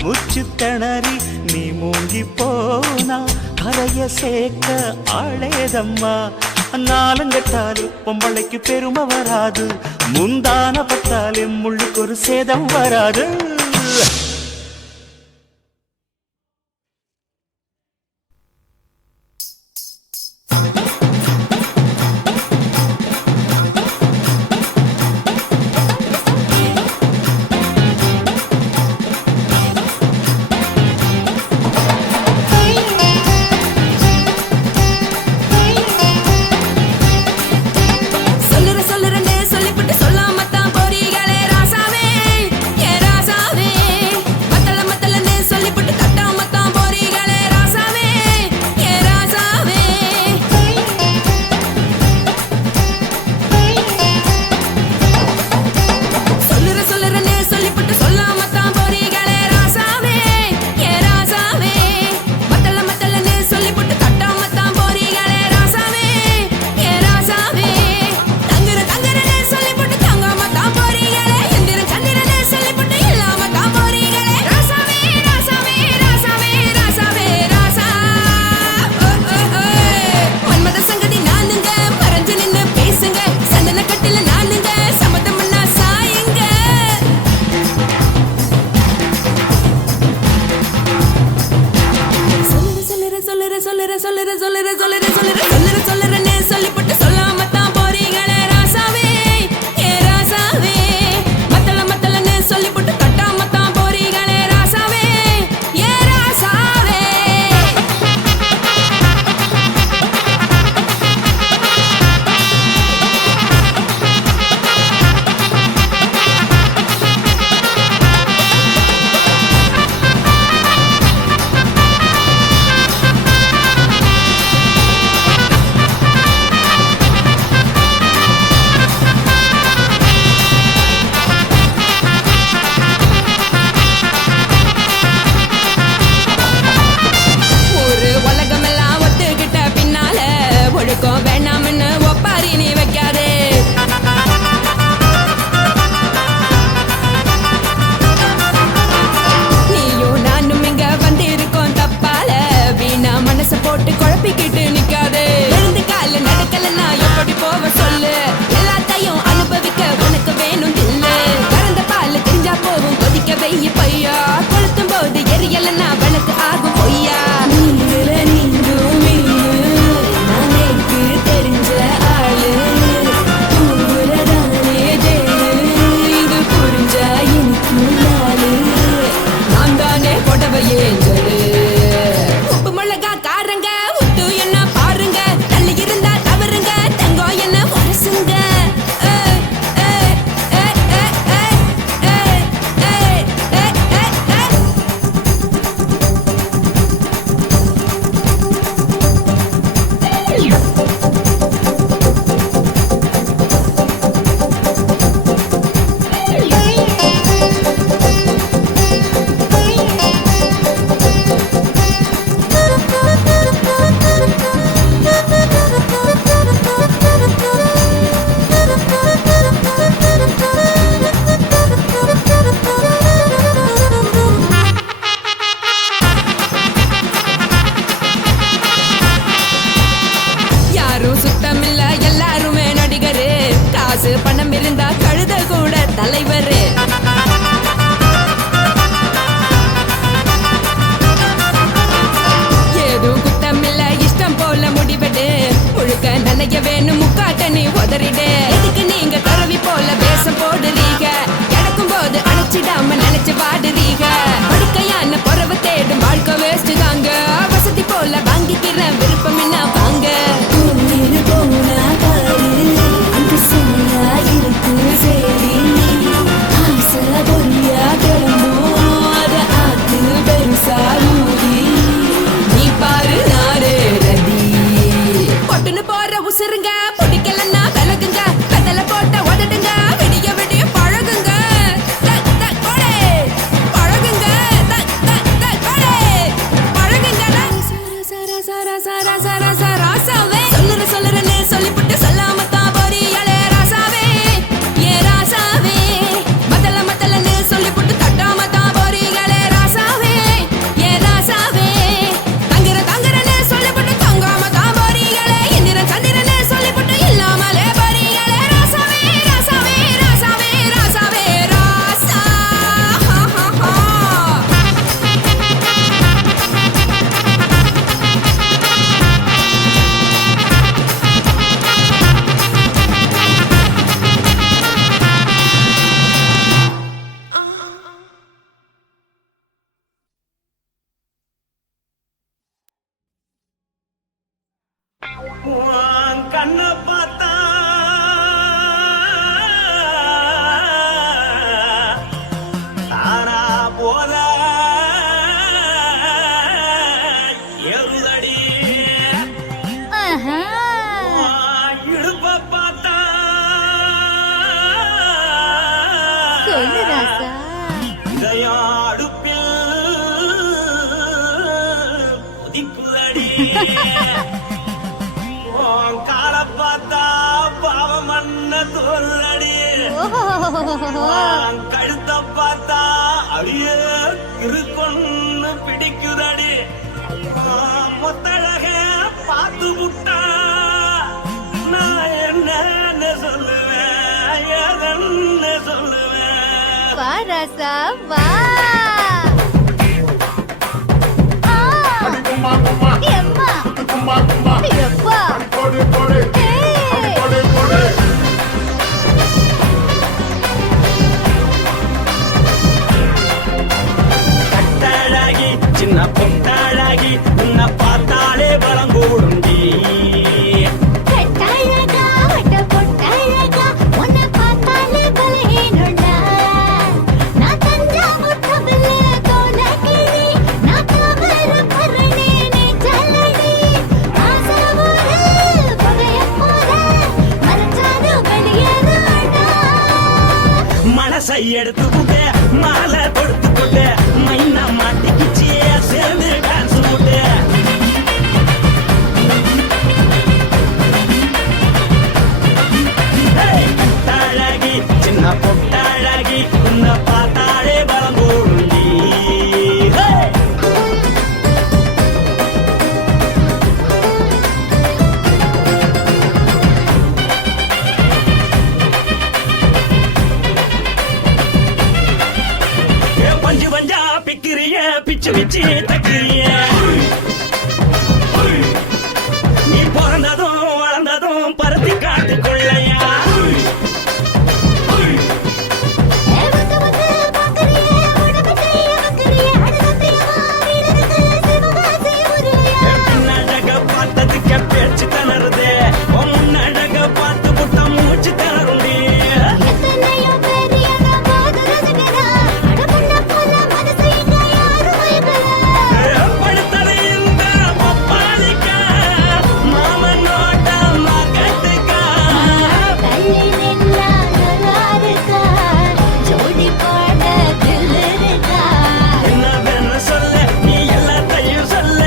முச்சு திணறி நீ மூங்கி போனா கரைய சேர்க்க ஆளேதம்மா நாலங்கட்டாலே பொம்பளைக்கு பெருமை வராது முந்தான பட்டாலே முள்ளுக்கு ஒரு சேதம் வராது சொல்லுறேன்னு சொல்லிப்புட்டு சொல்லாமத்தான் போறீங்களே ராசா உதறிடு எதுக்கு நீங்க கருவி போல வேஷம் போடுறீங்க கிடக்கும் போது அணைச்சிடாம நினைச்சு வாடுறீங்க படுக்கையான பொறவை தேடும் வாழ்க்கை வேஸ்ட் தாங்க வசதி போல வாங்கிக்கிற விருப்பம் என்ன வாங்க நீ பாரு நாரே ரதி பொட்டுன்னு போற உசுருங்க பிடிக்கலன்னா விலகுங்க கதல போட்ட உதடுங்க விடிய விடிய பழகுங்க கொடை பழகுங்க கொடை பழகுங்க ராசாவே சொல்லுறேன்னு சொல்லிப்புட்டு சொல்லாம தான் போறியாளே ராசாவே ஏ ராசாவே மத்தலன்னு சொல்லிப்புட்டு தட்டாம தான் போறீங்களே ராசாவே ஏ ராசாவே தங்குறேன்னு சொல்லிப்புட்டு தங்காம தான் போறீங்களே இந்திரன் சந்திரன்னு சொல்லிப்புட்டு இல்லாமலே போறீங்களே ராசாவே ராசாவே ராசாவே ராசாவே ராசா உன் கண்ணை பார்த்தா தாரா போல ஏறுதடி உன் இடுப்பை பார்த்தா சொல்லு ராசா இதயம் அடுப்பில் கொதிக்குதடி உன் காலை பார்த்தா பாவம் மண்ண தோல்றடி உன் கழுத்தை பார்த்தா அடியே இருக்குன்னு பிடிக்குதடி உன் முத்தழக பார்த்து விட்டா நான் என்ன சொல்லுவேன் ஏதன்னு சொல்லுவேன் வா ராசா வா எம்மா எப்பா கட்டழகி சின்ன பொட்டழகி உன்னை பார்த்தாலே பலம் கூடுண்டி கட்டழகா வட்ட பொட்டழகா உன்னை பார்த்தாலே பலஹீனண்டா நான் தஞ்சாவூர் தவிலே கோலகிரி நான் காவல பரணி நீ ஜல்லடி ஆசவூர் பகைய போல மரச்சாது வெளியேறாடா மனசை எடுத்துக்கிட்ட மாலை கொடுத்துக்கிட்ட மைனா மாட்டிக்கிச்சியே சேர்ந்து டான்ஸ் போட்டு கட்டழகி சின்ன பொட்டழகி உன்னை பார்த்தாலே பலம் கூடுண்டி பஞ்சு பஞ்சா பிக்கிறிய பிச்சு பிச்சு தக்கிறிய நீ பிறந்ததும் வளர்ந்ததும் பருத்தி காட்டுக்குள்ளையா வந்து வந்து பாக்கறியே உடம்பு செய்ய வக்கறியே அடுத்தத்தையமா வீடருக்கு சிவகாசி முருகையா பின்னழக பார்த்ததுக்கு பேச்சு தளருது முன்னழக பார்த்து புட்ட மூச்சு தளருண்டி எத்தனையோ பேர் என்ன போது ரசிக்கிறா அடமுன்ன போல மனசு இங்க யாரும் மயக்கல படுத்தது இந்த பப்பாளிக்கா மாமனோட மகத்துக்கா கள்ளி நின்னா நல்லாருக்கா ஜோடி போட தில்லுருக்கா என்னவென்னு சொல்ல நீ எல்லாத்தையும் சொல்ல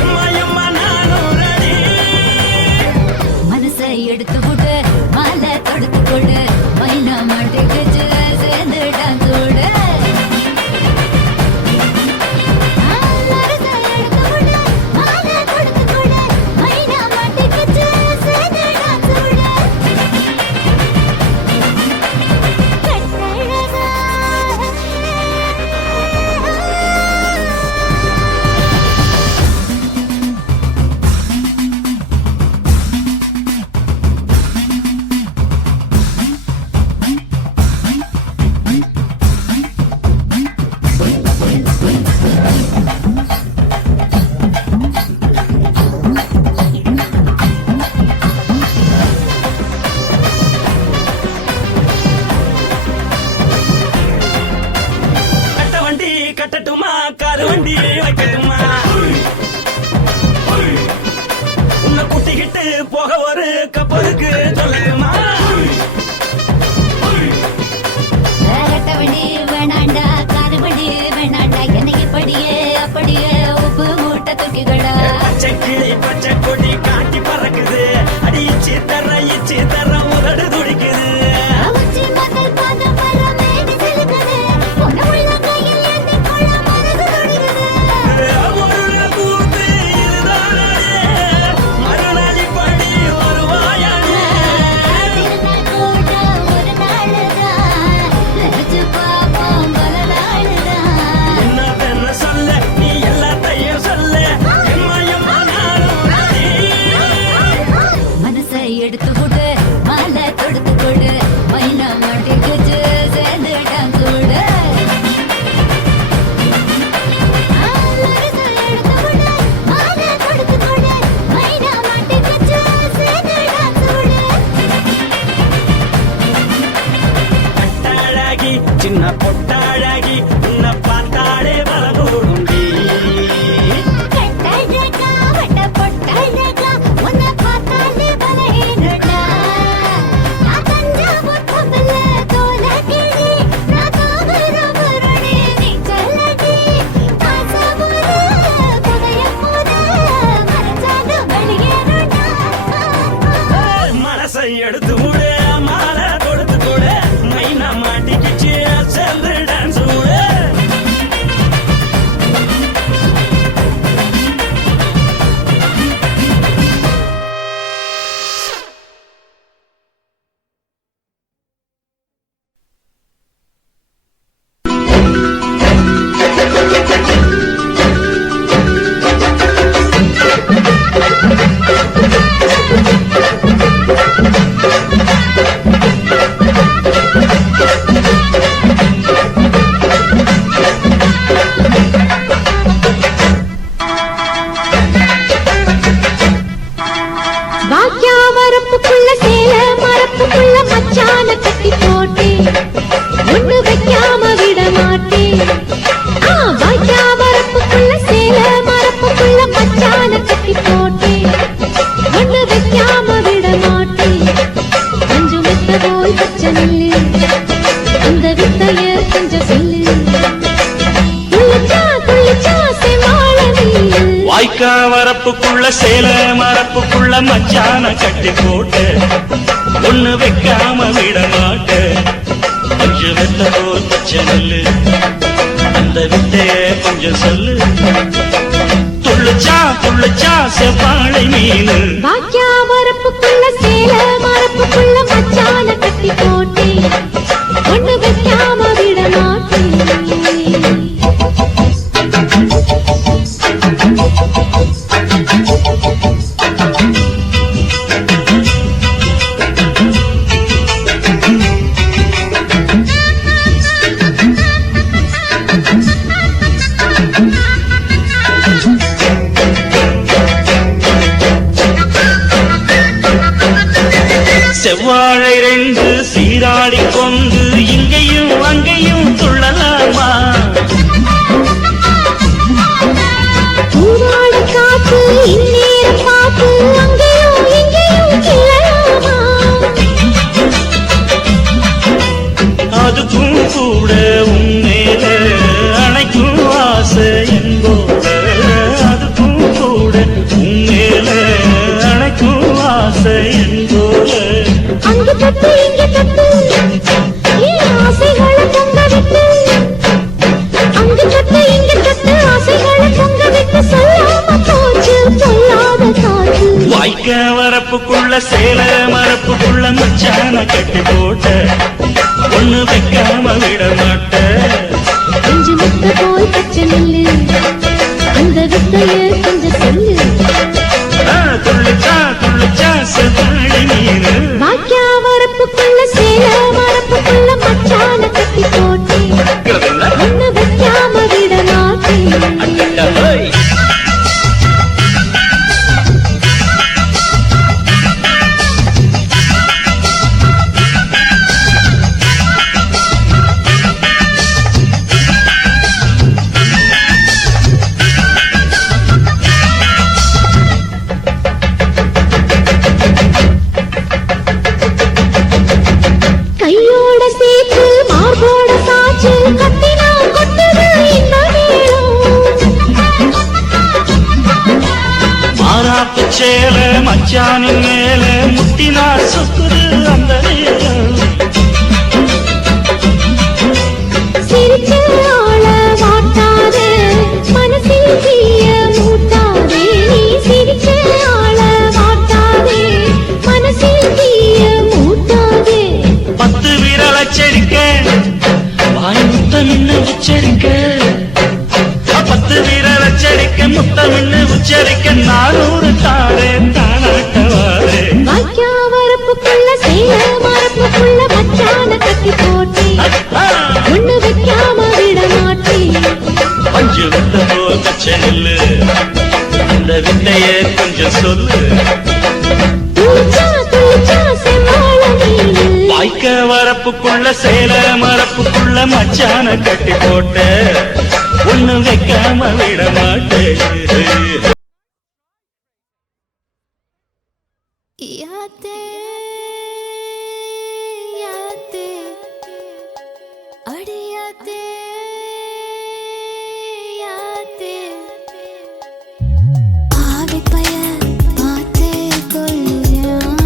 எம்மா எம்மா நானும் ரெடி மனசை எடுத்து விடு மாலை தொடுத்து கொடு மைனா மாட்டுக்குச்சு சேர்ந்து டான்ஸ் விடு மனசை எடுத்து விடு மாலை தொடுத்து கொடு மைனா மாட்டுக்குச்சு சேர்ந்து டான்ஸ் விடு கட்டழகா மாடு வண்டி வைக்கட்டுமா உன்னை கூட்டிக்கிட்டு போக ஒரு கப்பலுக்கு சொல்லட்டுமா வேணாண்டா வேணாண்டா காது வண்டி வேணாண்டா என்னைக்கு படியே அப்படியே உப்பு மூட்டை தூக்கிக்கடா பச்சை கிளி பச்சை கொடி காட்டி பறக்குது அடி இச்சி தர உதடு துடிக்குது உச்சி மகள் பாதம் வர மேடி செலுக்குது பொண்ணு உள்ள கையில் ஏந்தி கொள்ள மனது துடிக்குது ஒரு நாள் கூத்து இதுதானே மறுநாளி படி வருவாயானே திருநாள் கூட ஒரு நாளுதான் நினைச்சு பாப்போம் பல நாளுதான் என்ன பெண்ண சொல்ல நீ எல்லாத்தையும் சொல்ல எம்மா நானும் ராணி. மனசை எடுத்து கொடு மாலை தொடுத்து கொடு மைனா மாட்டிக்கு சேர்ந்து டான்ஸ் கொடு மனசை எடுத்து கொடு மாலை தொடுத்து கொடு மைனா மாட்டிக்கு சேர்ந்து டான்ஸ் கொடு பட்டாழகி சின்ன பொட்டாழகி உன்னை பார்த்தாலே பலகூடுண்டி கட்டழகா வட்ட பொட்டழகா உன்னை பார்த்தாலே பலஹீனடா நான் தஞ்சாவூர் கப்பல்ல தோலகிரி நான் தாமிரபரணி நீ சொல்லடி ஆசைபுர புதைய போத மறைச்சாக வெளியேறடா மனசை எடுத்து விடு மாலை தொடுத்து கொடு மைனா மாட்டிக்கிச்சு சேர்ந்து டான்ஸ் விடு வாக்கியா வரப்புக்குள்ள சேல மரப்புக்குள்ள மச்சான கட்டி போட்டேன் ஒண்ணு வைக்காம விட மாட்டேன் வாக்கியா வரப்புக்குள்ள சேல மரப்புக்குள்ள மச்சான கட்டி போட்டேன் ஒண்ணு வைக்காம விட மாட்டேன் கொஞ்சம் வித்த போல் பச்சை நெல்லு அந்த வித்தைய கொஞ்சம் சொல்லு துள்ளிச்சா செவாழ நீலு வாய்க்கா வரப்புக்குள்ள சேல மரப்புக்குள்ள மச்சான கட்டி போட்டு ஒண்ணு வைக்காம விட மாட்ட கொஞ்சம் வெத்த போல் பச்சை நெல்லு அந்த வித்தைய கொஞ்சம் சொல்லு துள்ளுச்சா செவ்வாழை மீனு வாக்கியா வரப்புக்குள்ள சேல மரப்புக்குள்ள மச்சான கட்டி போட்டேன் ஒண்ணு வைக்காம விட மாட்டேன் செவ்வாழை ரெண்டு சீராடி கொண்டு இங்கேயும் அங்கேயும் துள்ளலாமா பூவாட காத்து இந்நேரம் பார்த்து அங்கேயும் இங்கேயும் கிளலாமா அதுக்கும் கூட உன்மேல அணைக்கும் ஆசை என்போட அதுக்கும் கூட உன்மேல அணைக்கும் ஆசை என்போட அங்கு தட்டு இங்கு தட்டு என் ஆசைகளை பொங்க விட்டு அங்கு தட்டு இங்கு தட்டு ஆசைகளை பொங்க விட்டு சொல்லாம போச்சு சொல்லாத காற்று வாய்க்க வரப்புக்குள்ள சேல மரப்புக்குள்ள மச்சான கட்டி போட்ட ஒண்ணு வைக்காம விட மாட்ட கொஞ்சம் முத்த போல் பச்சை நெல்லு அந்த வித்தைய கொஞ்சம் சொல்லு துள்ளுச்சா செவ்வாழை மீனு வாக்கியா வரப்புக்குள்ள சேல மரப்புக்குள்ள மச்சான கட்டி போட்டேன் ஒண்ணு வைக்காம விட மாட்டேன் மச்சானின் மேலே முட்டினால் சொக்குது அந்த நேரம் சிரிச்ச ஆள வாட்டாதே மனசில் தீய மூட்டாதே நீ சிரிச்ச ஆள வாட்டாதே மனசில் தீய மூட்டாதே 10 விரல் அச்சடிக்க வாய் முத்தமின்னு உச்சரிக்க 10 விரல் அச்சடிக்க முத்தமின்னு உச்சரிக்க 400 தாரேன் தானாட்டவாரே வாய்க்கா வரப்புக்குள்ள சேல மரப்புக்குள்ள மச்சான கட்டி போட்டே ஒண்ணு வைக்காம விட மாட்டே பஞ்சு விட்ட போல் பச்சை நெல்லு அந்த வித்தையே கொஞ்சம் சொல்லு துளிச்சா துளிச்சா செவ்வாழ நீனு வாய்க்க வரப்புக்குள்ள சேல மரப்புக்குள்ள மச்சான கட்டி போட்ட ஒண்ணு வைக்காம விட மாட்டேன் யாத்தே யாத்தே அடியாத்தே யாத்தே ஆவி பய பாத்தே கொல்லுறான்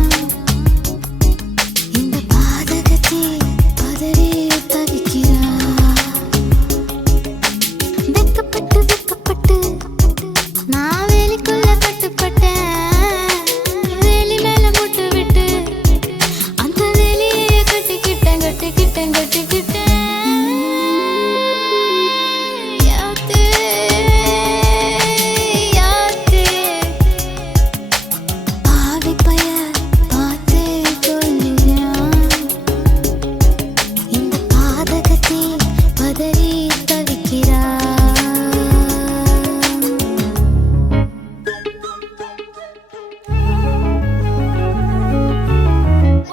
இந்த பாதகத்தை பதறி தவிக்கிறான் வெக்கப்பட்டு வெக்கப்பட்டு நான் வேலிக்குள்ள கட்டுப்பட்டேன் வேலி மேல முட்டு விட்டு அந்த வேலியை கட்டிக்கிட்டேன் கட்டிக்கிட்டேன் கட்டிக்கிட்டேன் யாத்தே யாத்தே ஆவி பய பாத்தே கொல்லுறான் இந்த பாதகத்தை பதறி தவிக்கிறான்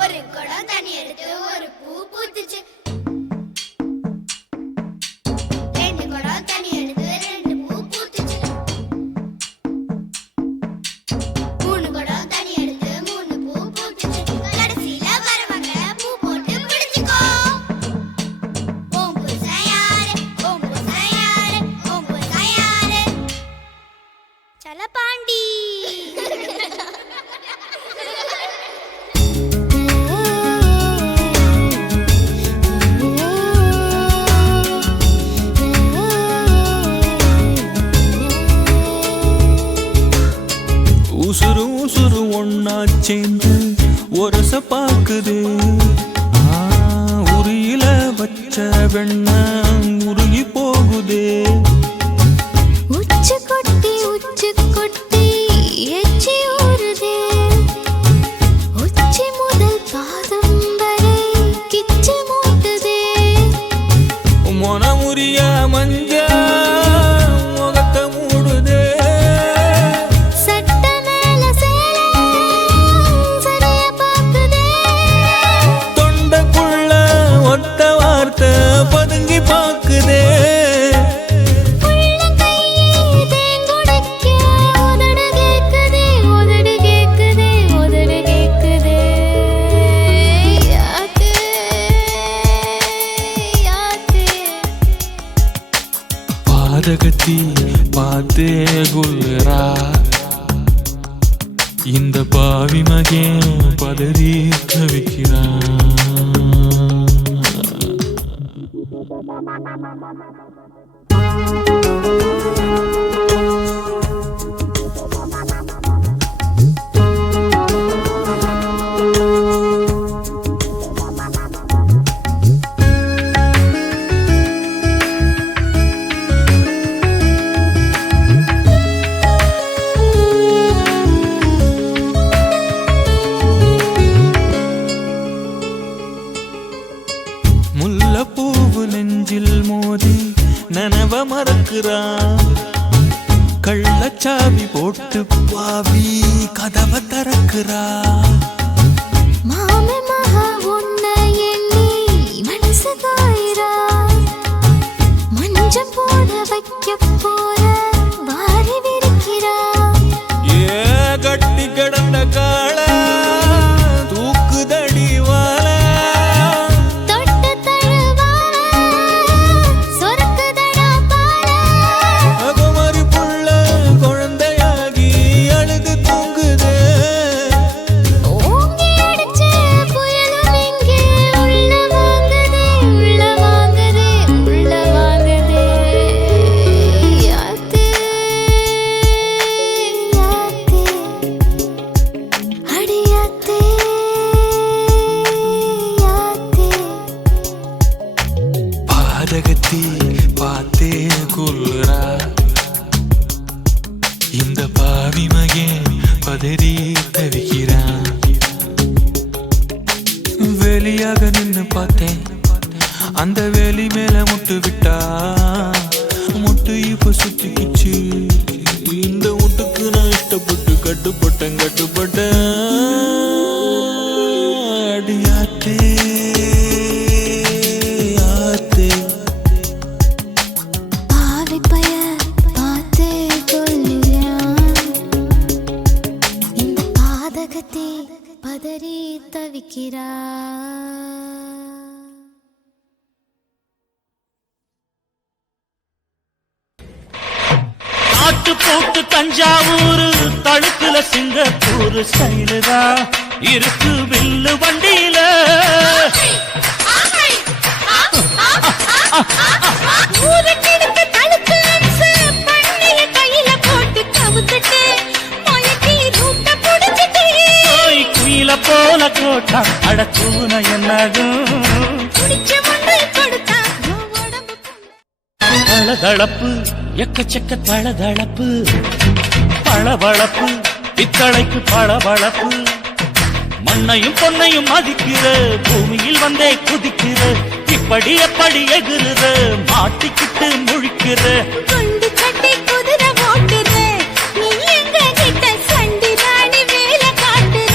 ஒரு குடம் தண்ணி எடுத்து ஒரு பூ பூத்துச்சு 2 குடம் தண்ணி எடுத்து 2 பூ பூத்துச்சு 3 குடம் தண்ணி எடுத்து 3 பூ பூத்துச்சு கடைசியில வரவங்க பூ போட்டு பிடிச்சுக்கோ ஓம் புருஷன் யாரு ஓம் புருஷன் யாரு ஓம் புருஷன் யாரு சலபாண்டி உசுறு உசுறு ஒன்னா சேர்ந்து ஒரச பாக்குது உரியில வச்ச வெண்ண உருகி போகுதே உச்சு கொட்டி எச்சி ஊறுதே உச்சி முதல் பாதம் வரை கிச்சு மூட்டுதே மொனமுறிய மஞ்ச முகத்தை மூடுதே சட்ட மேல சேல சரியா பாக்குதே தொண்டைக்குள்ள ஒத்த வார்த்தை பதுங்கி பாக்குதே உள்ள கையே தேங்குடைக்க உதடு கேக்குதே உதடு கேக்குதே உதடு கேக்குதே யாத்தே யாத்தே பாதகத்தி பார்த்தே குல்றா இந்த பாவி மகன் பதறி தவிக்கிறான் முல்லைப்பூவு நெஞ்சில் மோதி நனவ மறக்கிறான் கள்ளச்சாவி போட்டு பாவி கதவை திறக்கிறான் மாமே மகா உன்னை எண்ணி மனசு காயிரா மஞ்சள் போட வைக்க போற வாரி விரிக்கிறா ஏ கட்டி கிடந்த கால தூக்குதடி வாழ தொட்டு தழுவால சொரக்குதடா பால அகமரி புள்ள குழந்தையாகி அழுது தூங்குதே ஒருத்தி பார்த்தே கொல்லுறா இந்த பாவி மகன் பதறி தவிக்கிறான் வெளியாக நின்னு பார்த்தேன் அந்த வேலி மேல முட்டு விட்டா முட்டு இப்ப சுத்திக்கிச்சு இந்த முட்டுக்கு நான் இஷ்டப்பட்டு கட்டுப்பட்டேன் அடியாத்தே ஆத்தே பாவி பய பார்த்தே கொல்லுறான் இந்த பாதகத்தை பதறி தவிக்கிறா நாட்டு போட்டு தஞ்சாவூர் தழுக்குல சிங்கப்பூர் ஸ்டைலுதா இருக்கு வில்லு வண்டியில ஊருக்கெடுத்து தழுக்கு அம்சு பண்ணிய கையில போட்டு கவுத்துட்டு மயக்கி ரூட்ட புடிச்சிட்டு குயில போல கோட்டா அடக்கூன என்னாகும் குடிச்ச மண்ணு கொடுத்தா உடம்பு தளதளப்பு எக்கச்சக்க தளதளப்பு பளபளப்பு பித்தளைக்கு பளபளப்பு மண்ணையும் பொன்னையும் மதிக்கிற பூமியில் வந்தே குதிக்கிற இப்படி எப்படி எகுற மாட்டிக்கிட்டு முழிக்கிற குண்டு கட்டி குதிரை ஓட்டுற நீ எங்க கிட்ட சண்டி ராணி வேலை காட்டுற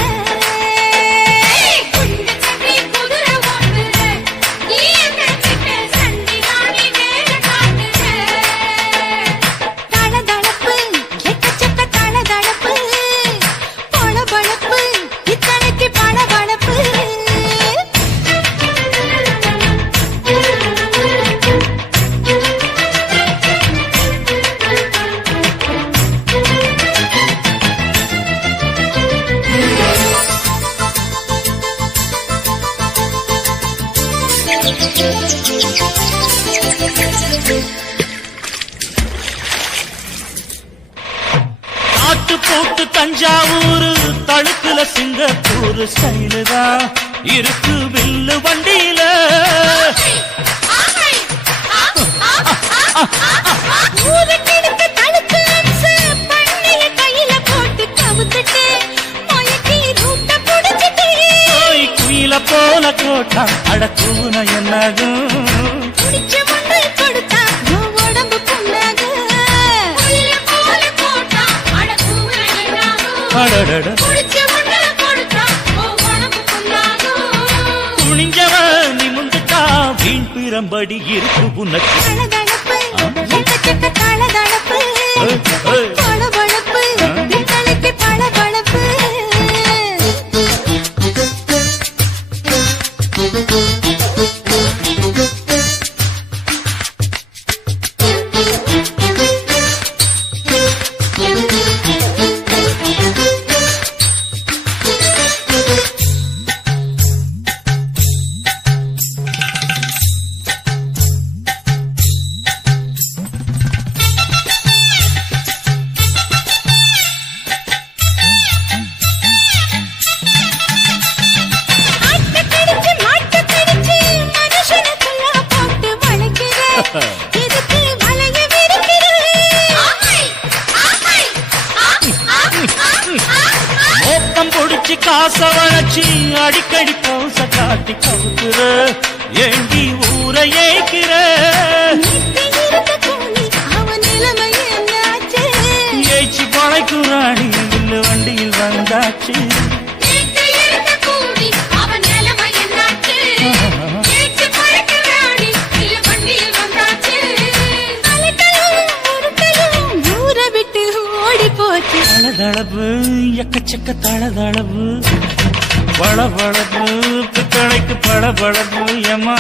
குண்டு கட்டி குதிரை ஓட்டுற நீ எங்க கிட்ட சண்டி ராணி வேலை காட்டுற தளதளப்பு எக்கச்சக்க தளதளப்பு பளபளப்பு இத்தனைக்கு பளபளப்பு நாட்டு போட்டு தஞ்சாவூர் தழுக்குல சிங்கப்பூர் ஸ்டைலுதா இருக்கு வில்லு வண்டியில ஊருக்கெடுத்து தழுக்கு அம்சு பண்ணிய கையில போட்டு கவுத்துட்டு மயக்கி ரூட்ட புடிச்சிட்டு குயில போல கோட்டா அடக்கூன என்னாகும் குடிச்ச மண்ணு கொடுத்தா உடம்பு புண்ணாகு குயில போல போட்டா அடக்கூன என்னாகும் அடடட குடிச்ச மண்ணு கொடுத்தா உடம்பு புண்ணாகு துணிஞ்சவன் நிமிந்துட்டா வீண் பிறம்படி இருக்கு உனக்கு தளதளப்பு எக்கச்சக்க தளதளப்பு பளபளப்பு இத்தனைக்கு பளபளப்பு ஆட்டக்கடிச்சு மாட்டக்கடிச்சு மனுஷனுக்குள்ள போட்டு வளைக்கிற இதுக்கு வளைய விரிக்கிற மோப்பம் பொடிச்சு காச வளைச்சு அடிக்கடி பவுச காட்டி கவுக்குற ஏண்டி ஊரை ஏய்க்கிற நீட்டி இருக்க கூலி அவன் நிலைமை என்னாச்சு ஏய்ச்சி பழைக்குறாணி வில்லு வண்டியில் வந்தாச்சு நீட்டி இருக்க கூலி அவன் நிலைமை என்னாச்சு ஏச்சு பறக்கிறாடி இல்ல வண்டியில் வந்தாச்சு அலட்டலும் உருட்டலும் ஊரை விட்டு ஓடி போச்சு தளதளவு எக்கச்சக்க தளதளவு பளபளப்பு பித்தளைக்கு பளபளப்பு ஏமா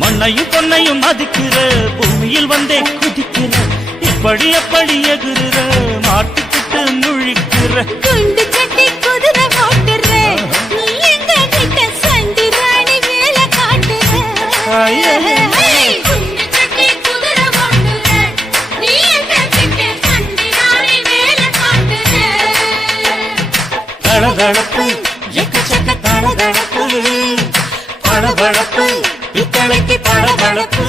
மண்ணையும் பொன்னையும் மதிக்கிற பூமியில் வந்தே குதிக்கிற இப்படி எப்படி எகுற மாட்டுக்கிட்டு முழிக்கிற குண்டு கட்டி குதிரை ஓட்டுற நீ எங்க கிட்ட சண்டி ராணி வேலை காட்டுற குண்டு கட்டி குதிரை ஓட்டுற நீ எங்க கிட்ட சண்டி ராணி வேலை காட்டுற தளதளப்பு எக்கச்சக்க தளதளப்பு பளபளப்பு இத்தளைக்கு பளபளப்பு